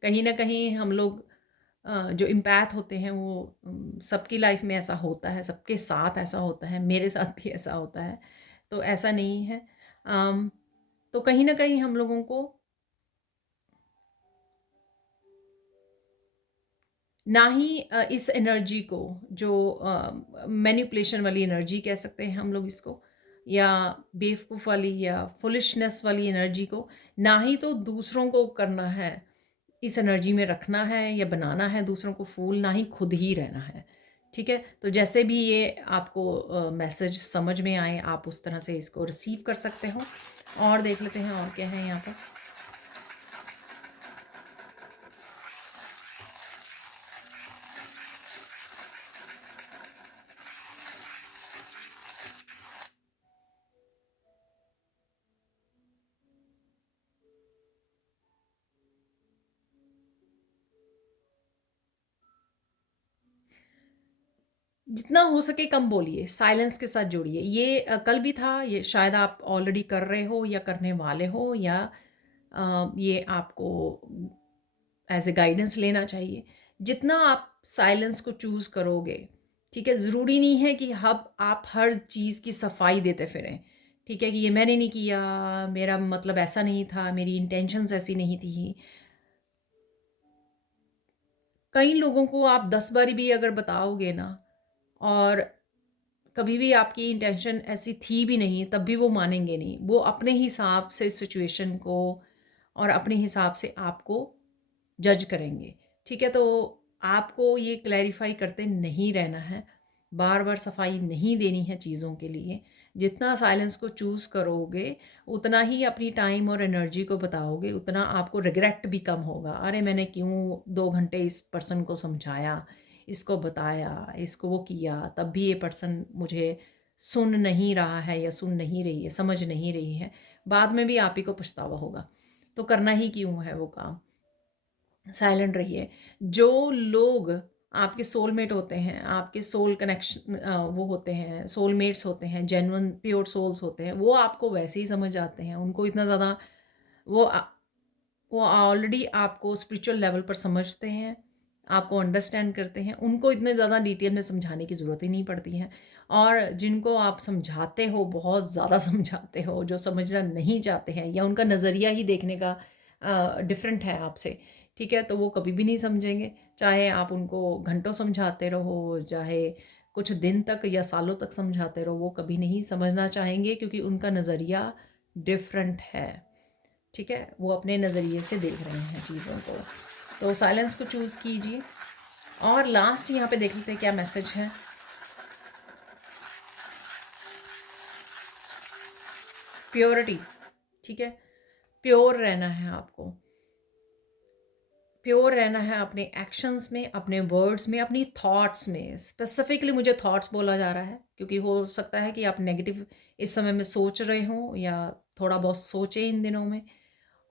कहीं ना कहीं हम लोग जो इम्पैथ होते हैं वो सबकी लाइफ में ऐसा होता है, सबके साथ ऐसा होता है, मेरे साथ भी ऐसा होता है, तो ऐसा नहीं है। अम, तो कहीं ना कहीं हम लोगों को ना ही इस एनर्जी को, जो मैनिपुलेशन वाली एनर्जी कह सकते हैं हम लोग इसको, या बेवकूफ़ वाली या फुलिशनेस वाली एनर्जी को, ना ही तो दूसरों को करना है, इस एनर्जी में रखना है या बनाना है दूसरों को फूल, ना ही खुद ही रहना है, ठीक है। तो जैसे भी ये आपको मैसेज समझ में आए, आप उस तरह से इसको रिसीव कर सकते हो। और देख लेते हैं और क्या है यहाँ पर। जितना हो सके कम बोलिए, साइलेंस के साथ जुड़िए। ये कल भी था, ये शायद आप ऑलरेडी कर रहे हो या करने वाले हो, या ये आपको एज़ ए गाइडेंस लेना चाहिए। जितना आप साइलेंस को चूज़ करोगे, ठीक है? ज़रूरी नहीं है कि हब आप हर चीज़ की सफाई देते फिरें, ठीक है? कि ये मैंने नहीं किया, मेरा मतलब ऐसा नहीं था, मेरी इंटेंशंस ऐसी नहीं थी। कई लोगों को आप 10 बारी भी अगर बताओगे ना, और कभी भी आपकी इंटेंशन ऐसी थी भी नहीं, तब भी वो मानेंगे नहीं। वो अपने हिसाब से सिचुएशन को और अपने हिसाब से आपको जज करेंगे, ठीक है? तो आपको ये क्लैरिफ़ाई करते नहीं रहना है, बार-बार सफाई नहीं देनी है चीज़ों के लिए। जितना साइलेंस को चूज़ करोगे, उतना ही अपनी टाइम और एनर्जी को बताओगे, उतना आपको रिग्रेट भी कम होगा। अरे! मैंने क्यों 2 घंटे इस पर्सन को समझाया, इसको बताया, इसको वो किया, तब भी ये पर्सन मुझे सुन नहीं रहा है या सुन नहीं रही है, समझ नहीं रही है। बाद में भी आप ही को पछतावा होगा। तो करना ही क्यों है वो काम? साइलेंट रहिए। जो लोग आपके सोलमेट होते हैं, आपके सोल कनेक्शन वो होते हैं, सोलमेट्स होते हैं, जेन्युइन प्योर सोल्स होते हैं, वो आपको वैसे ही समझ आते हैं। उनको इतना ज़्यादा वो वो ऑलरेडी आपको स्पिरिचुअल लेवल पर समझते हैं, आपको अंडरस्टैंड करते हैं। उनको इतने ज़्यादा डिटेल में समझाने की ज़रूरत ही नहीं पड़ती है। और जिनको आप समझाते हो, बहुत ज़्यादा समझाते हो, जो समझना नहीं चाहते हैं या उनका नज़रिया ही देखने का डिफरेंट है आपसे, ठीक है? तो वो कभी भी नहीं समझेंगे। चाहे आप उनको घंटों समझाते रहो, चाहे कुछ दिन तक या सालों तक समझाते रहो, वो कभी नहीं समझना चाहेंगे, क्योंकि उनका नज़रिया डिफरेंट है। ठीक है? वो अपने नज़रिए से देख रहे हैं चीज़ों को। तो साइलेंस को चूज़ कीजिए। और लास्ट यहाँ पे देख लेते हैं क्या मैसेज है। प्योरिटी, ठीक है? प्योर रहना है आपको। प्योर रहना है अपने एक्शंस में, अपने वर्ड्स में, अपनी थॉट्स में। स्पेसिफिकली मुझे थॉट्स बोला जा रहा है, क्योंकि हो सकता है कि आप नेगेटिव इस समय में सोच रहे हों, या थोड़ा बहुत सोचें इन दिनों में,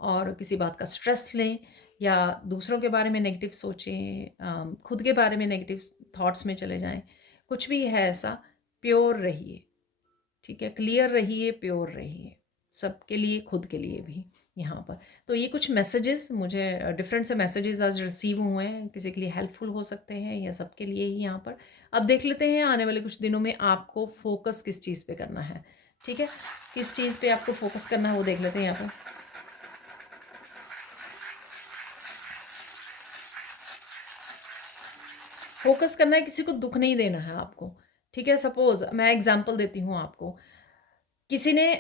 और किसी बात का स्ट्रेस लें, या दूसरों के बारे में नेगेटिव सोचें, खुद के बारे में नेगेटिव थॉट्स में चले जाएं। कुछ भी है ऐसा, प्योर रहिए, ठीक है? क्लियर रहिए, प्योर रहिए, सबके लिए, खुद के लिए भी यहाँ पर। तो ये कुछ मैसेजेस मुझे डिफरेंट से मैसेजेस आज रिसीव हुए हैं, किसी के लिए हेल्पफुल हो सकते हैं या सबके लिए ही यहाँ पर। अब देख लेते हैं आने वाले कुछ दिनों में आपको फोकस किस चीज़ पे करना है, ठीक है? किस चीज़ पे आपको फोकस करना है वो देख लेते हैं यहाँ पर। फोकस करना है, किसी को दुख नहीं देना है आपको, ठीक है? सपोज़ मैं एग्ज़ाम्पल देती हूँ आपको। किसी ने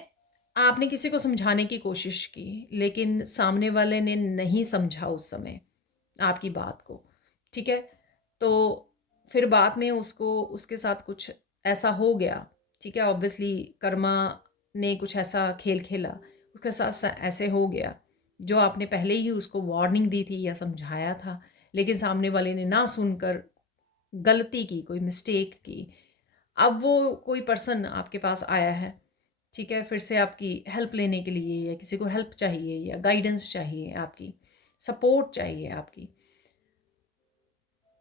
आपने किसी को समझाने की कोशिश की, लेकिन सामने वाले ने नहीं समझा उस समय आपकी बात को, ठीक है? तो फिर बाद में उसको उसके साथ कुछ ऐसा हो गया, ठीक है? ऑब्वियसली कर्मा ने कुछ ऐसा खेल खेला, उसके साथ ऐसे हो गया, जो आपने पहले ही उसको वार्निंग दी थी या समझाया था, लेकिन सामने वाले ने ना सुनकर गलती की, कोई मिस्टेक की। अब वो कोई पर्सन आपके पास आया है, ठीक है? फिर से आपकी हेल्प लेने के लिए, या किसी को हेल्प चाहिए, या गाइडेंस चाहिए आपकी, सपोर्ट चाहिए आपकी।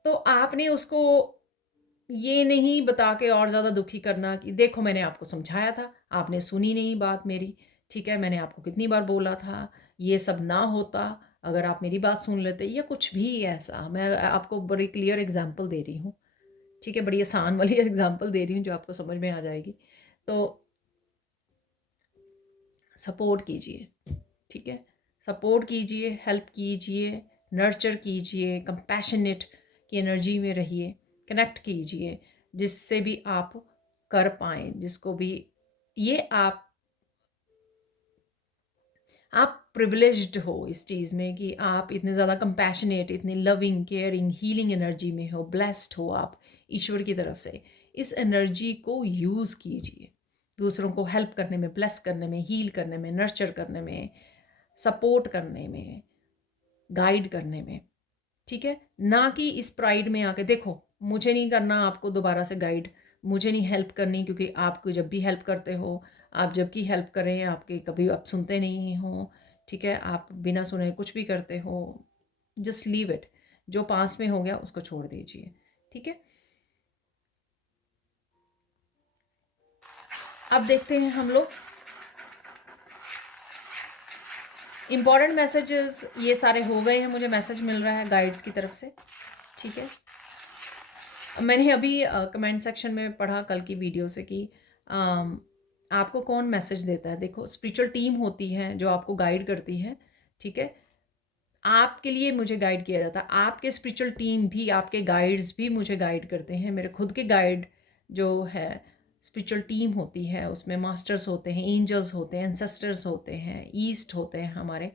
तो आपने उसको ये नहीं बता के और ज़्यादा दुखी करना कि देखो मैंने आपको समझाया था, आपने सुनी नहीं बात मेरी, ठीक है? मैंने आपको कितनी बार बोला था, ये सब ना होता अगर आप मेरी बात सुन लेते, या कुछ भी ऐसा। मैं आपको बड़ी क्लियर एग्ज़ाम्पल दे रही हूँ, ठीक है? बड़ी आसान वाली एग्ज़ाम्पल दे रही हूँ जो आपको समझ में आ जाएगी। तो सपोर्ट कीजिए, ठीक है? सपोर्ट कीजिए, हेल्प कीजिए, नर्चर कीजिए, कंपैशनेट की एनर्जी में रहिए, कनेक्ट कीजिए, जिससे भी आप कर पाएँ, जिसको भी ये आप प्रिविलेज्ड हो इस चीज़ में कि आप इतने ज़्यादा कंपैशनेट, इतनी लविंग, केयरिंग, हीलिंग एनर्जी में हो, ब्लेस्ड हो आप ईश्वर की तरफ से। इस एनर्जी को यूज़ कीजिए, दूसरों को हेल्प करने में, ब्लेस करने में, हील करने में, नर्चर करने में, सपोर्ट करने में, गाइड करने में, ठीक है? ना कि इस प्राइड में आके देखो मुझे नहीं करना आपको दोबारा से गाइड, मुझे नहीं हेल्प करनी, क्योंकि आपको जब भी हेल्प करते हो, आप जब की हेल्प करें आपकी कभी आप सुनते नहीं हो, ठीक है? आप बिना सुने कुछ भी करते हो, जस्ट लीव इट। जो पास्ट में हो गया उसको छोड़ दीजिए, ठीक है? अब देखते हैं हम लोग इम्पॉर्टेंट मैसेजेस। ये सारे हो गए हैं, मुझे मैसेज मिल रहा है गाइड्स की तरफ से। ठीक है, मैंने अभी कमेंट सेक्शन में पढ़ा कल की वीडियो से कि आपको कौन मैसेज देता है। देखो, स्पिरिचुअल टीम होती है जो आपको गाइड करती है। ठीक है, आपके लिए मुझे गाइड किया जाता है, आपके स्पिरिचुअल टीम भी, आपके गाइड्स भी मुझे गाइड करते हैं। मेरे खुद के गाइड जो है, स्पिरिचुअल टीम होती है, उसमें मास्टर्स होते हैं, एंजल्स होते हैं, एंसेस्टर्स होते हैं, ईस्ट होते हैं हमारे,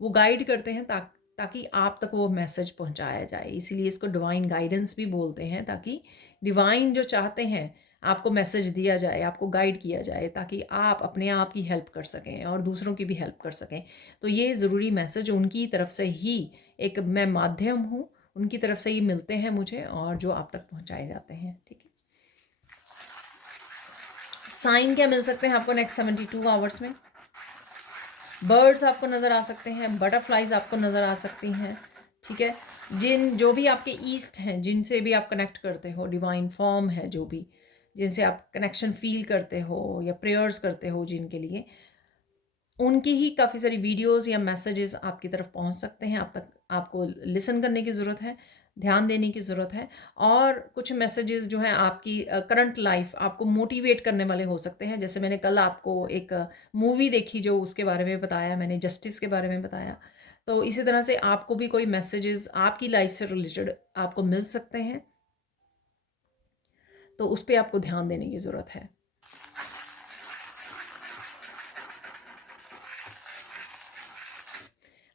वो गाइड करते हैं ताकि आप तक वो मैसेज पहुंचाया जाए। इसीलिए इसको डिवाइन गाइडेंस भी बोलते हैं, ताकि डिवाइन जो चाहते हैं आपको मैसेज दिया जाए, आपको गाइड किया जाए, ताकि आप अपने आप की हेल्प कर सकें और दूसरों की भी हेल्प कर सकें। तो ये ज़रूरी मैसेज उनकी तरफ से ही, एक मैं माध्यम हूँ, उनकी तरफ से ही मिलते हैं मुझे और जो आप तक पहुँचाए जाते हैं। ठीक है, साइन क्या मिल सकते हैं आपको नेक्स्ट 72 आवर्स में? बर्ड्स आपको नज़र आ सकते हैं, बटरफ्लाइज आपको नज़र आ सकती हैं। ठीक है, जो भी आपके ईस्ट हैं, जिनसे भी आप कनेक्ट करते हो, डिवाइन फॉर्म है जो भी, जिनसे आप कनेक्शन फील करते हो या प्रेयर्स करते हो जिनके लिए, उनकी ही काफ़ी सारी वीडियोस या मैसेजेस आपकी तरफ पहुंच सकते हैं। आप तक आपको लिसन करने की ज़रूरत है, ध्यान देने की ज़रूरत है। और कुछ मैसेजेस जो हैं आपकी करंट लाइफ आपको मोटिवेट करने वाले हो सकते हैं। जैसे मैंने कल आपको एक मूवी देखी जो उसके बारे में बताया, मैंने जस्टिस के बारे में बताया। तो इसी तरह से आपको भी कोई मैसेजेस आपकी लाइफ से रिलेटेड आपको मिल सकते हैं, तो उस पर आपको ध्यान देने की ज़रूरत है।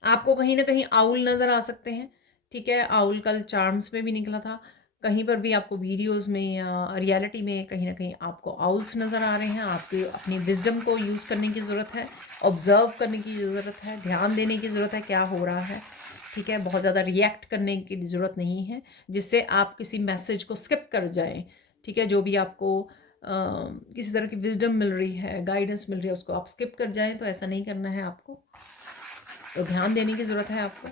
आपको कहीं ना कहीं आउल नज़र आ सकते हैं। ठीक है, आउल कल चार्म्स में भी निकला था, कहीं पर भी आपको वीडियोस में या रियलिटी में कहीं ना कहीं आपको आउल्स नज़र आ रहे हैं। आपके अपनी विजडम को यूज़ करने की ज़रूरत है, ऑब्ज़र्व करने की ज़रूरत है, ध्यान देने की ज़रूरत है क्या हो रहा है। ठीक है, बहुत ज़्यादा रिएक्ट करने की ज़रूरत नहीं है जिससे आप किसी मैसेज को स्किप कर जाएं। ठीक है, जो भी आपको किसी तरह की विजडम मिल रही है, गाइडेंस मिल रही है, उसको आप स्किप कर जाएं, तो ऐसा नहीं करना है आपको। तो ध्यान देने की ज़रूरत है आपको।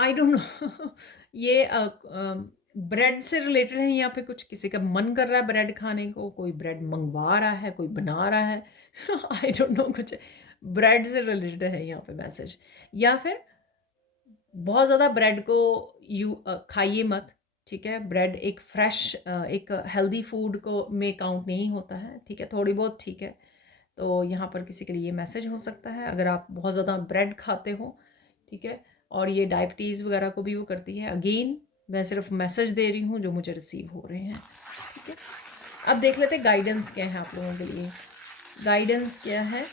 आई डोंट नो ये ब्रेड से रिलेटेड है या फिर कुछ किसी का मन कर रहा है ब्रेड खाने को, कोई ब्रेड मंगवा रहा है, कोई बना रहा है आई डोंट नो, कुछ ब्रेड से रिलेटेड है यहाँ पे मैसेज। या फिर बहुत ज़्यादा ब्रेड को खाइए मत। ठीक है, ब्रेड एक फ्रेश एक हेल्दी फूड को में काउंट नहीं होता है। ठीक है, थोड़ी बहुत ठीक है। तो यहाँ पर किसी के लिए ये मैसेज हो सकता है, अगर आप बहुत ज़्यादा ब्रेड खाते हो। ठीक है, और ये डायबिटीज़ वगैरह को भी वो करती है। अगेन मैं सिर्फ मैसेज दे रही हूँ जो मुझे रिसीव हो रहे हैं। ठीक है, अब देख लेते हैं गाइडेंस क्या है आप लोगों के लिए। गाइडेंस क्या है?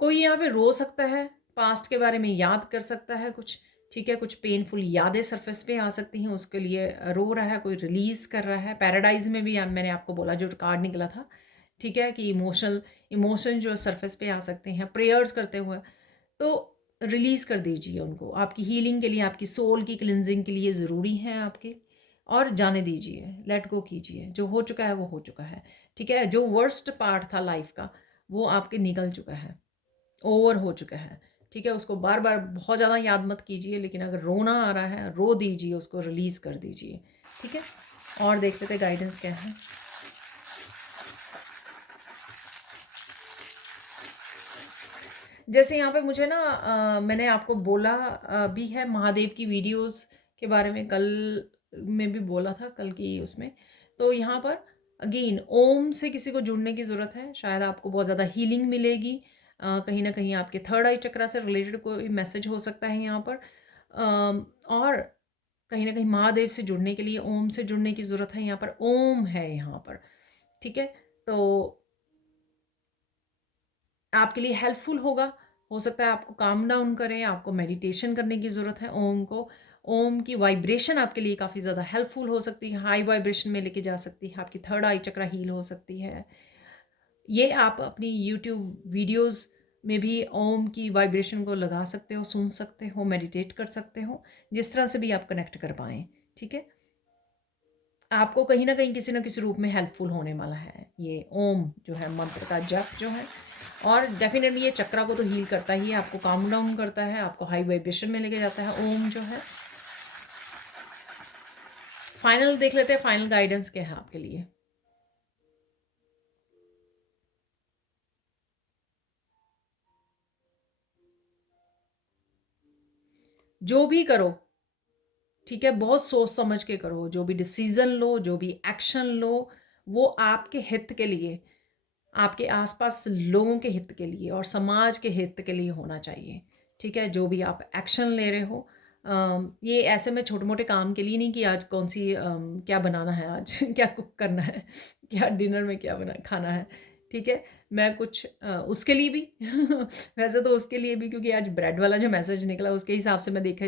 कोई यहाँ पे रो सकता है, पास्ट के बारे में याद कर सकता है कुछ। ठीक है, कुछ पेनफुल यादें सरफेस पे आ सकती हैं, उसके लिए रो रहा है, कोई रिलीज कर रहा है। पैराडाइज में भी मैंने आपको बोला जो कार्ड निकला था। ठीक है, कि इमोशन जो सरफेस पे आ सकते हैं प्रेयर्स करते हुए, तो रिलीज कर दीजिए उनको। आपकी हीलिंग के लिए, आपकी सोल की क्लिनजिंग के लिए ज़रूरी है आपके। और जाने दीजिए, लेट गो कीजिए, जो हो चुका है वो हो चुका है। ठीक है, जो वर्स्ट पार्ट था लाइफ का वो आपके निकल चुका है, ओवर हो चुका है। ठीक है, उसको बार बार बहुत ज़्यादा याद मत कीजिए, लेकिन अगर रोना आ रहा है रो दीजिए, उसको रिलीज़ कर दीजिए। ठीक है, और देख लेते गाइडेंस क्या है। जैसे यहाँ पे मुझे ना मैंने आपको बोला भी है, महादेव की वीडियोस के बारे में कल में भी बोला था, कल की उसमें। तो यहाँ पर अगेन ओम से किसी को जुड़ने की ज़रूरत है, शायद आपको बहुत ज़्यादा हीलिंग मिलेगी। कहीं ना कहीं आपके थर्ड आई चक्रा से रिलेटेड कोई मैसेज हो सकता है यहाँ पर। और कहीं ना कहीं महादेव से जुड़ने के लिए ओम से जुड़ने की ज़रूरत है। यहाँ पर ओम है यहाँ पर। ठीक है, तो आपके लिए हेल्पफुल होगा। हो सकता है आपको काम डाउन करें, आपको मेडिटेशन करने की ज़रूरत है ओम को। ओम की वाइब्रेशन आपके लिए काफ़ी ज़्यादा हेल्पफुल हो सकती है, हाई वाइब्रेशन में लेके जा सकती है, आपकी थर्ड आई चक्रा हील हो सकती है। ये आप अपनी यूट्यूब वीडियोस में भी ओम की वाइब्रेशन को लगा सकते हो, सुन सकते हो, मेडिटेट कर सकते हो, जिस तरह से भी आप कनेक्ट कर पाएँ, ठीक है। आपको कहीं ना कहीं किसी न किसी रूप में हेल्पफुल होने वाला है ये ओम जो है, मंत्र का जप जो है। और डेफिनेटली ये चक्रा को तो हील करता ही है, आपको काम डाउन करता है, आपको हाई वाइब्रेशन में लेके जाता है ओम जो है। फाइनल देख लेते हैं, फाइनल गाइडेंस क्या है आपके लिए। जो भी करो, ठीक है, बहुत सोच समझ के करो, जो भी डिसीजन लो, जो भी एक्शन लो, वो आपके हित के लिए, आपके आसपास लोगों के हित के लिए और समाज के हित के लिए होना चाहिए, ठीक है। जो भी आप एक्शन ले रहे हो, ये ऐसे में छोटे मोटे काम के लिए नहीं कि आज कौन सी क्या बनाना है, आज क्या कुक करना है, क्या डिनर में क्या बना खाना है, ठीक है। मैं कुछ उसके लिए भी वैसे तो उसके लिए भी, क्योंकि आज ब्रेड वाला जो मैसेज निकला उसके हिसाब से मैं देखा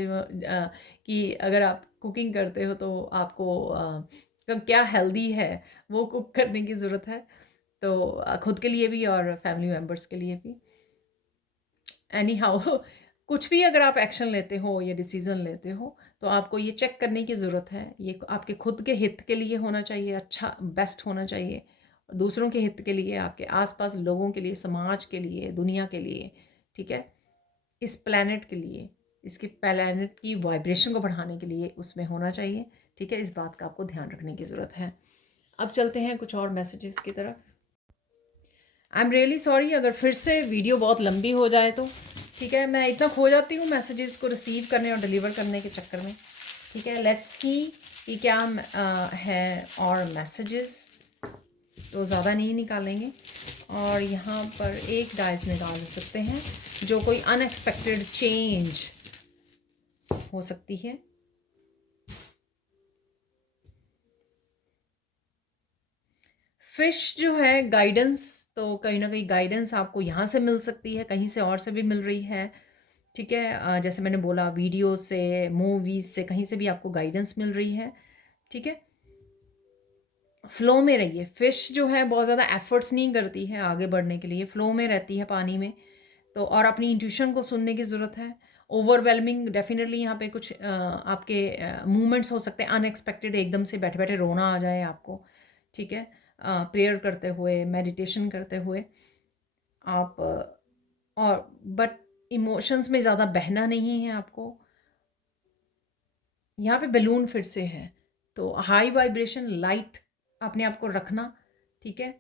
कि अगर आप कुकिंग करते हो तो आपको क्या हेल्दी है वो कुक करने की ज़रूरत है, तो खुद के लिए भी और फैमिली मेम्बर्स के लिए भी। एनी हाउ कुछ भी अगर आप एक्शन लेते हो या डिसीज़न लेते हो तो आपको ये चेक करने की ज़रूरत है, ये आपके खुद के हित के लिए होना चाहिए, अच्छा बेस्ट होना चाहिए, दूसरों के हित के लिए, आपके आसपास लोगों के लिए, समाज के लिए, दुनिया के लिए, ठीक है, इस प्लैनेट के लिए, इसके प्लैनेट की वाइब्रेशन को बढ़ाने के लिए उसमें होना चाहिए, ठीक है। इस बात का आपको ध्यान रखने की ज़रूरत है। अब चलते हैं कुछ और मैसेजेस की तरफ। आई एम रियली सॉरी अगर फिर से वीडियो बहुत लंबी हो जाए तो, ठीक है, मैं इतना खो जाती हूँ मैसेजेस को रिसीव करने और डिलीवर करने के चक्कर में, ठीक है। लेट्स सी कि क्या है और मैसेजेस, तो ज़्यादा नहीं निकालेंगे और यहाँ पर एक डाइस निकाल सकते हैं जो कोई अनएक्सपेक्टेड चेंज हो सकती है। फिश जो है गाइडेंस, तो कहीं ना कहीं गाइडेंस आपको यहाँ से मिल सकती है, कहीं से और से भी मिल रही है, ठीक है। जैसे मैंने बोला वीडियो से, मूवीज से, कहीं से भी आपको गाइडेंस मिल रही है, ठीक है। फ्लो में रहिए। फिश जो है बहुत ज़्यादा एफर्ट्स नहीं करती है आगे बढ़ने के लिए, फ्लो में रहती है पानी में, तो और अपनी इंट्यूशन को सुनने की ज़रूरत है। ओवरवेलमिंग डेफिनेटली यहाँ पे कुछ आपके मूवमेंट्स हो सकते हैं अनएक्सपेक्टेड, एकदम से बैठे बैठे रोना आ जाए आपको, ठीक है। प्रेयर करते हुए, मेडिटेशन करते हुए आप और बट इमोशंस में ज़्यादा बहना नहीं है आपको। यहाँ पे बैलून फिर से है, तो हाई वाइब्रेशन लाइट अपने आप को रखना, ठीक है।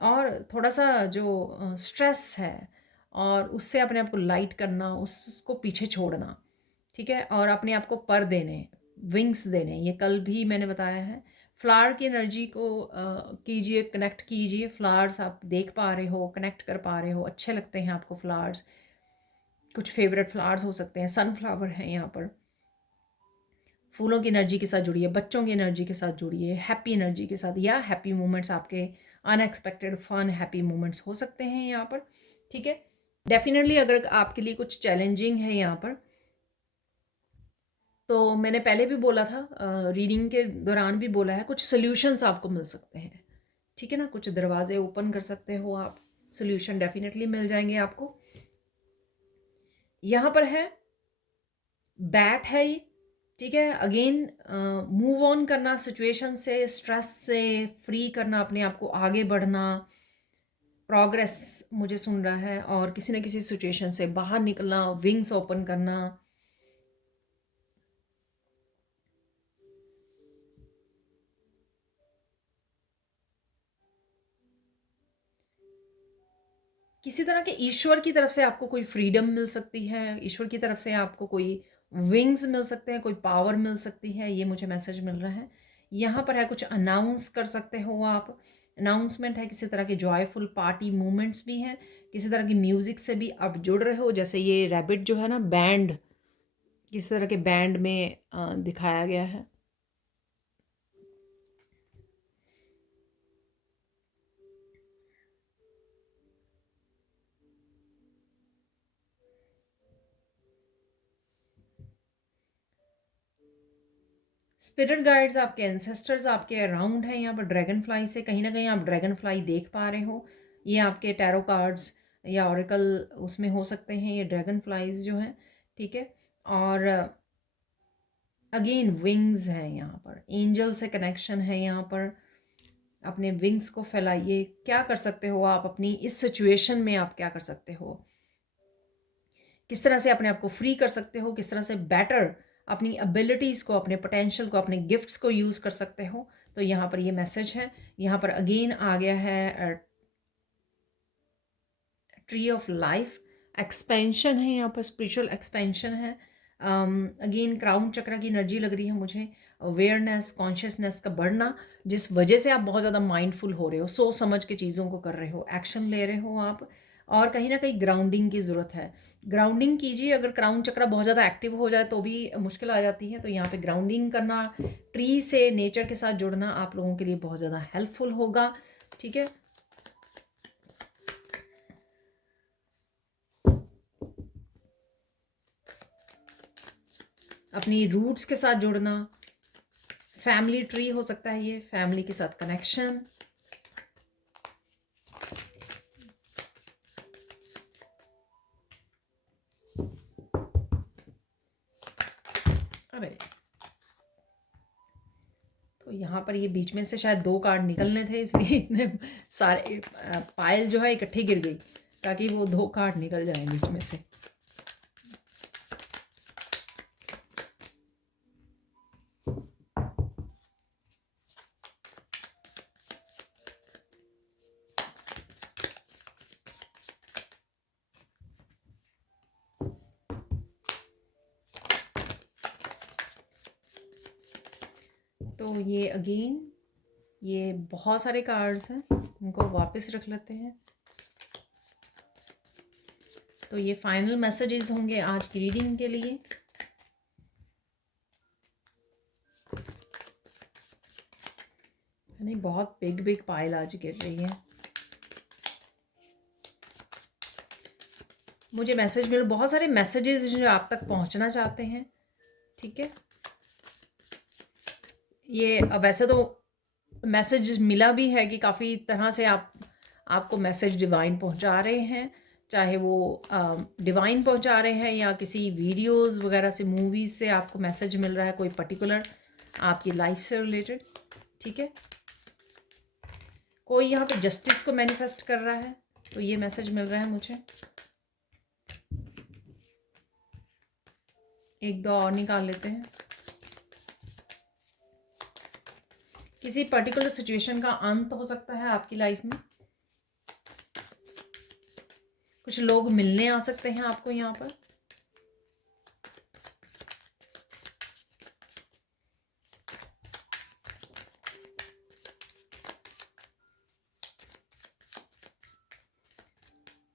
और थोड़ा सा जो स्ट्रेस है और उससे अपने आप को लाइट करना, उसको पीछे छोड़ना, ठीक है। और अपने आप को पर देने, विंग्स देने, ये कल भी मैंने बताया है। फ्लावर की एनर्जी को कीजिए, कनेक्ट कीजिए। फ्लावर्स आप देख पा रहे हो, कनेक्ट कर पा रहे हो, अच्छे लगते हैं आपको फ्लावर्स, कुछ फेवरेट फ्लावर्स हो सकते हैं, सनफ्लावर हैं यहाँ पर। फूलों की एनर्जी के साथ जुड़िए, बच्चों की एनर्जी के साथ जुड़िए, हैप्पी एनर्जी के साथ, या हैप्पी मोमेंट्स आपके अनएक्सपेक्टेड फन हैप्पी मोमेंट्स हो सकते हैं यहाँ पर, ठीक है। डेफिनेटली अगर आपके लिए कुछ चैलेंजिंग है यहाँ पर, तो मैंने पहले भी बोला था, रीडिंग के दौरान भी बोला है, कुछ सोल्यूशंस आपको मिल सकते हैं, ठीक है ना। कुछ दरवाजे ओपन कर सकते हो आप, सोल्यूशन डेफिनेटली मिल जाएंगे आपको। यहाँ पर है बैट है ये, ठीक है। अगेन मूव ऑन करना सिचुएशन से, स्ट्रेस से फ्री करना, अपने आप को आगे बढ़ना, प्रोग्रेस मुझे सुन रहा है, और किसी न किसी सिचुएशन से बाहर निकलना, विंग्स ओपन करना। किसी तरह के ईश्वर की तरफ से आपको कोई फ्रीडम मिल सकती है, ईश्वर की तरफ से आपको कोई विंग्स मिल सकते हैं, कोई पावर मिल सकती है, ये मुझे मैसेज मिल रहा है। यहाँ पर है कुछ अनाउंस कर सकते हो आप, अनाउंसमेंट है, किसी तरह के जॉयफुल पार्टी मोमेंट्स भी हैं, किसी तरह की म्यूज़िक से भी आप जुड़ रहे हो। जैसे ये रैबिट जो है ना, बैंड, किसी तरह के बैंड में दिखाया गया है। स्पिरिट गाइड्स, आपके एंसेस्टर्स आपके अराउंड हैं। यहाँ पर ड्रैगन फ्लाई से कहीं ना कहीं आप ड्रैगन फ्लाई देख पा रहे हो। ये आपके टैरो कार्ड्स या ऑरेकल उसमें हो सकते हैं ये ड्रैगन फ्लाइज जो हैं, ठीक है। और अगेन विंग्स हैं यहाँ पर, एंजल से कनेक्शन है यहाँ पर। अपने विंग्स को फैलाइए। क्या कर सकते हो आप अपनी इस सिचुएशन में, आप क्या कर सकते हो, किस तरह से अपने आप को फ्री कर सकते हो, किस तरह से बेटर अपनी एबिलिटीज़ को, अपने पोटेंशियल को, अपने गिफ्ट्स को यूज़ कर सकते हो। तो यहाँ पर ये मैसेज है। यहाँ पर अगेन आ गया है ट्री ऑफ लाइफ, एक्सपेंशन है यहाँ पर, स्पिरिचुअल एक्सपेंशन है। अगेन क्राउन चक्र की एनर्जी लग रही है मुझे, अवेयरनेस, कॉन्शियसनेस का बढ़ना, जिस वजह से आप बहुत ज़्यादा माइंडफुल हो रहे हो, सोच समझ के चीज़ों को कर रहे हो, एक्शन ले रहे हो आप। और कहीं ना कहीं ग्राउंडिंग की ज़रूरत है। ग्राउंडिंग कीजिए। अगर क्राउन चक्र बहुत ज़्यादा एक्टिव हो जाए तो भी मुश्किल आ जाती है। तो यहाँ पे ग्राउंडिंग करना, ट्री से, नेचर के साथ जुड़ना आप लोगों के लिए बहुत ज़्यादा हेल्पफुल होगा, ठीक है। अपनी रूट्स के साथ जुड़ना, फैमिली ट्री हो सकता है ये, फैमिली के साथ कनेक्शन। अरे तो यहाँ पर ये बीच में से शायद 2 कार्ड निकलने थे, इसलिए इतने सारे पायल जो है इकट्ठी गिर गई, ताकि वो 2 कार्ड निकल जाए बीच में से। तो ये अगेन ये बहुत सारे कार्ड्स हैं, इनको वापस रख लेते हैं। तो ये फाइनल मैसेजेस होंगे आज की रीडिंग के लिए। नहीं, बहुत बिग बिग पाइल आज गिर रही है। मुझे मैसेज मिले, बहुत सारे मैसेजेस जो आप तक पहुंचना चाहते हैं, ठीक है। ये वैसे तो मैसेज मिला भी है कि काफ़ी तरह से आपको मैसेज डिवाइन पहुंचा रहे हैं, चाहे वो डिवाइन पहुंचा रहे हैं या किसी वीडियोस वगैरह से, मूवीज़ से आपको मैसेज मिल रहा है कोई पर्टिकुलर आपकी लाइफ से रिलेटेड, ठीक है। कोई यहाँ पे जस्टिस को मैनिफेस्ट कर रहा है, तो ये मैसेज मिल रहा है मुझे। एक दो और निकाल लेते हैं। किसी पर्टिकुलर सिचुएशन का अंत हो सकता है आपकी लाइफ में। कुछ लोग मिलने आ सकते हैं आपको यहाँ पर।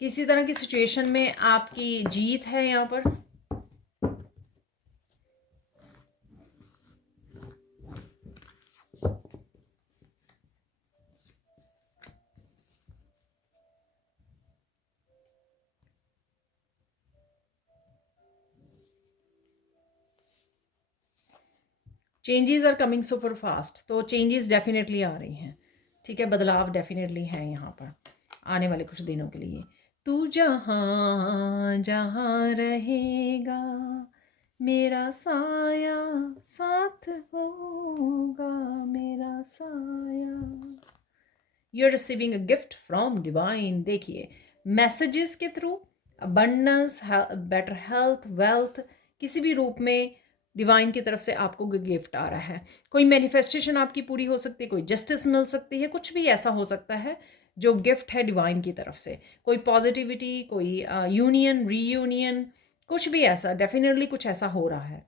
किसी तरह की सिचुएशन में आपकी जीत है यहाँ पर। Changes are coming super fast, तो चेंजेस डेफिनेटली आ रही हैं, ठीक है। बदलाव डेफिनेटली हैं यहाँ पर आने वाले कुछ दिनों के लिए। तू जहाँ जहाँ रहेगा मेरा साया साथ होगा, मेरा साया। You are receiving a gift from divine. देखिए मैसेजेस के through abundance, better health, wealth, किसी भी रूप में डिवाइन की तरफ से आपको गिफ्ट आ रहा है। कोई मैनिफेस्टेशन आपकी पूरी हो सकती है, कोई जस्टिस मिल सकती है, कुछ भी ऐसा हो सकता है जो गिफ्ट है डिवाइन की तरफ से। कोई पॉजिटिविटी, कोई यूनियन, रीयूनियन, कुछ भी ऐसा, डेफिनेटली कुछ ऐसा हो रहा है।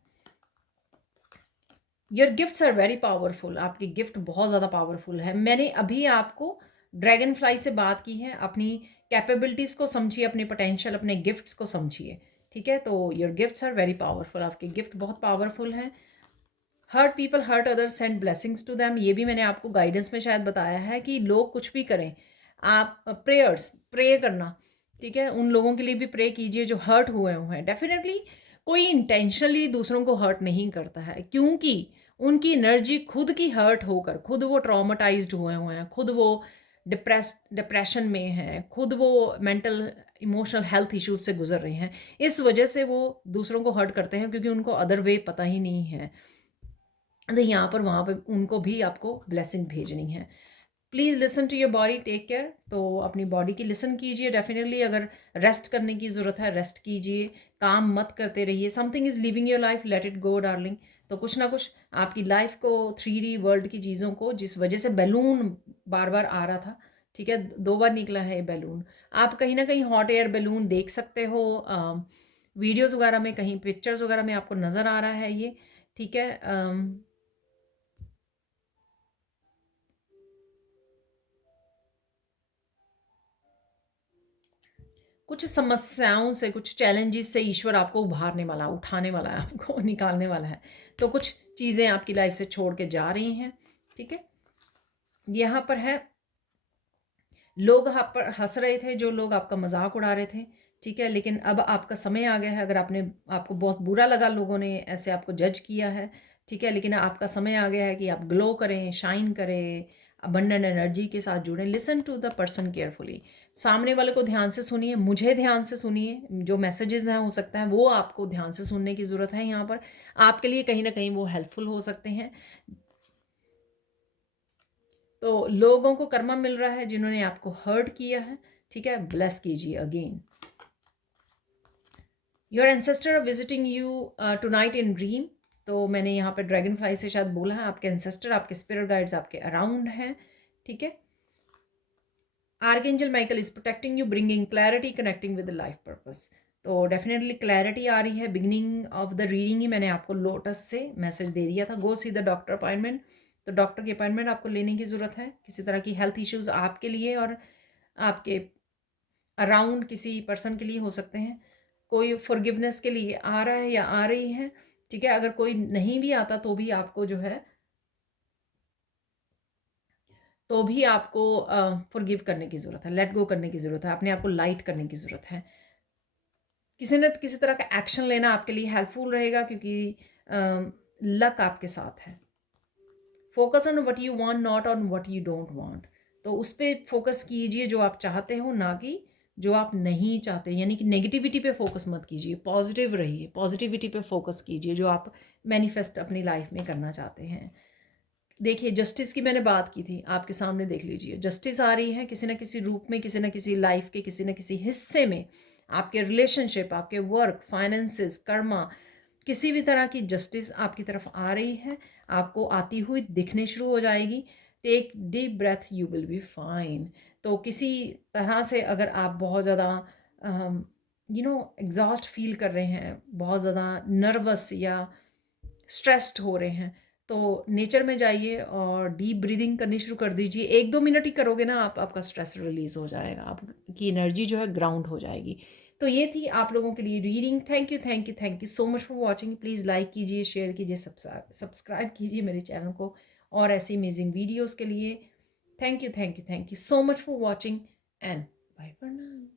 Your gifts are very powerful. आपकी गिफ्ट बहुत ज़्यादा पावरफुल है। मैंने अभी आपको ड्रैगन फ्लाई से बात की है। अपनी कैपेबिलिटीज़ को समझिए, अपने पोटेंशियल, अपने गिफ्ट्स को समझिए, ठीक है। तो your gifts are very powerful. आपके गिफ्ट बहुत पावरफुल हैं। Hurt people, hurt others, send blessings to them. ये भी मैंने आपको गाइडेंस में शायद बताया है कि लोग कुछ भी करें, आप प्रेयर्स, प्रे करना, ठीक है। उन लोगों के लिए भी प्रे कीजिए जो हर्ट हुए हुए हैं। डेफिनेटली कोई इंटेंशनली दूसरों को हर्ट नहीं करता है, क्योंकि उनकी एनर्जी खुद की हर्ट होकर, खुद वो ट्रॉमाटाइज्ड हुए हुए हैं, खुद वो डिप्रेशन में हैं, खुद वो मेंटल इमोशनल हेल्थ इश्यूज से गुजर रहे हैं। इस वजह से वो दूसरों को हर्ट करते हैं क्योंकि उनको अदर वे पता ही नहीं है। तो यहाँ पर वहाँ पर उनको भी आपको ब्लेसिंग भेजनी है। Please listen to your body, take care. तो अपनी बॉडी की लिसन कीजिए डेफिनेटली। अगर रेस्ट करने की ज़रूरत है रेस्ट कीजिए, काम मत करते रहिए। Something is living your life, let it go darling. तो कुछ ना कुछ आपकी लाइफ को 3D वर्ल्ड की चीज़ों को, जिस वजह से बैलून बार बार आ रहा था, ठीक है, 2 बार निकला है ये बैलून। आप कहीं ना कहीं हॉट एयर बैलून देख सकते हो वीडियोज़ वगैरह में, कहीं पिक्चर्स वगैरह में आपको नज़र आ रहा है ये, ठीक है। कुछ समस्याओं से, कुछ चैलेंजेस से ईश्वर आपको उभारने वाला, उठाने वाला है, आपको निकालने वाला है। तो कुछ चीज़ें आपकी लाइफ से छोड़ के जा रही हैं, ठीक है। यहाँ पर है, लोग आप पर हंस रहे थे, जो लोग आपका मजाक उड़ा रहे थे, ठीक है, लेकिन अब आपका समय आ गया है। अगर आपको बहुत बुरा लगा, लोगों ने ऐसे आपको जज किया है, ठीक है, लेकिन आपका समय आ गया है कि आप ग्लो करें, शाइन करें, अबंडेंट एनर्जी के साथ जुड़ें। Listen to the person carefully. सामने वाले को ध्यान से सुनिए, मुझे ध्यान से सुनिए। जो मैसेजेस हैं हो सकता है वो आपको ध्यान से सुनने की ज़रूरत है। यहाँ पर आपके लिए कहीं ना कहीं वो हेल्पफुल हो सकते हैं। तो लोगों को कर्मा मिल रहा है जिन्होंने आपको हर्ट किया है, ठीक है, ब्लेस कीजिए again. Your ancestor visiting you tonight in dream. तो मैंने यहाँ पे ड्रैगन फ्लाई से शायद बोला है, आपके एंसेस्टर, आपके स्पिरिट गाइड्स आपके अराउंड हैं, ठीक है। Archangel Michael is protecting you, bringing clarity, connecting with life purpose. तो डेफिनेटली क्लैरिटी आ रही है। बिगिनिंग ऑफ द रीडिंग ही मैंने आपको लोटस से मैसेज दे दिया था, गो सी द डॉक्टर अपॉइंटमेंट। तो डॉक्टर की अपॉइंटमेंट आपको लेने की ज़रूरत है। किसी तरह की हेल्थ इश्यूज़ आपके लिए और आपके अराउंड किसी पर्सन के लिए हो सकते हैं। कोई फॉरगिवनेस के लिए आ रहा है या आ रही है, ठीक है। अगर कोई नहीं भी आता तो भी आपको जो है, तो भी आपको फॉरगिव करने की ज़रूरत है, लेट गो करने की ज़रूरत है, अपने आप को लाइट करने की ज़रूरत है। किसी न किसी तरह का एक्शन लेना आपके लिए हेल्पफुल रहेगा क्योंकि लक आपके साथ है। Focus on what you want, not on what you don't want. तो उस पर फोकस कीजिए जो आप चाहते हो, ना कि जो आप नहीं चाहते। यानी कि नेगेटिविटी पे फोकस मत कीजिए, पॉजिटिव रहिए, पॉजिटिविटी पे फोकस कीजिए जो आप मैनिफेस्ट अपनी लाइफ में करना चाहते हैं। देखिए, जस्टिस की मैंने बात की थी, आपके सामने देख लीजिए, जस्टिस आ रही है किसी न किसी रूप में, किसी न किसी लाइफ के किसी न किसी हिस्से में। आपके रिलेशनशिप, आपके वर्क, फाइनेंसेस, कर्मा, किसी भी तरह की जस्टिस आपकी तरफ आ रही है, आपको आती हुई दिखने शुरू हो जाएगी। Take deep breath, you will be fine. तो किसी तरह से अगर आप बहुत ज़्यादा एग्जॉस्ट फील कर रहे हैं, बहुत ज़्यादा नर्वस या स्ट्रेस्ड हो रहे हैं, तो नेचर में जाइए और डीप ब्रीदिंग करनी शुरू कर दीजिए। 1-2 मिनट ही करोगे ना आप, आपका स्ट्रेस रिलीज़ हो जाएगा, आपकी एनर्जी जो है ग्राउंड हो जाएगी। तो ये थी आप लोगों के लिए reading. Thank you, thank you, thank you so much for watching. Please like कीजिए, शेयर कीजिए, सब्सक्राइब कीजिए मेरे चैनल को और ऐसी अमेजिंग वीडियोज़ के लिए। Thank you, thank you, thank you so much for watching and bye for now.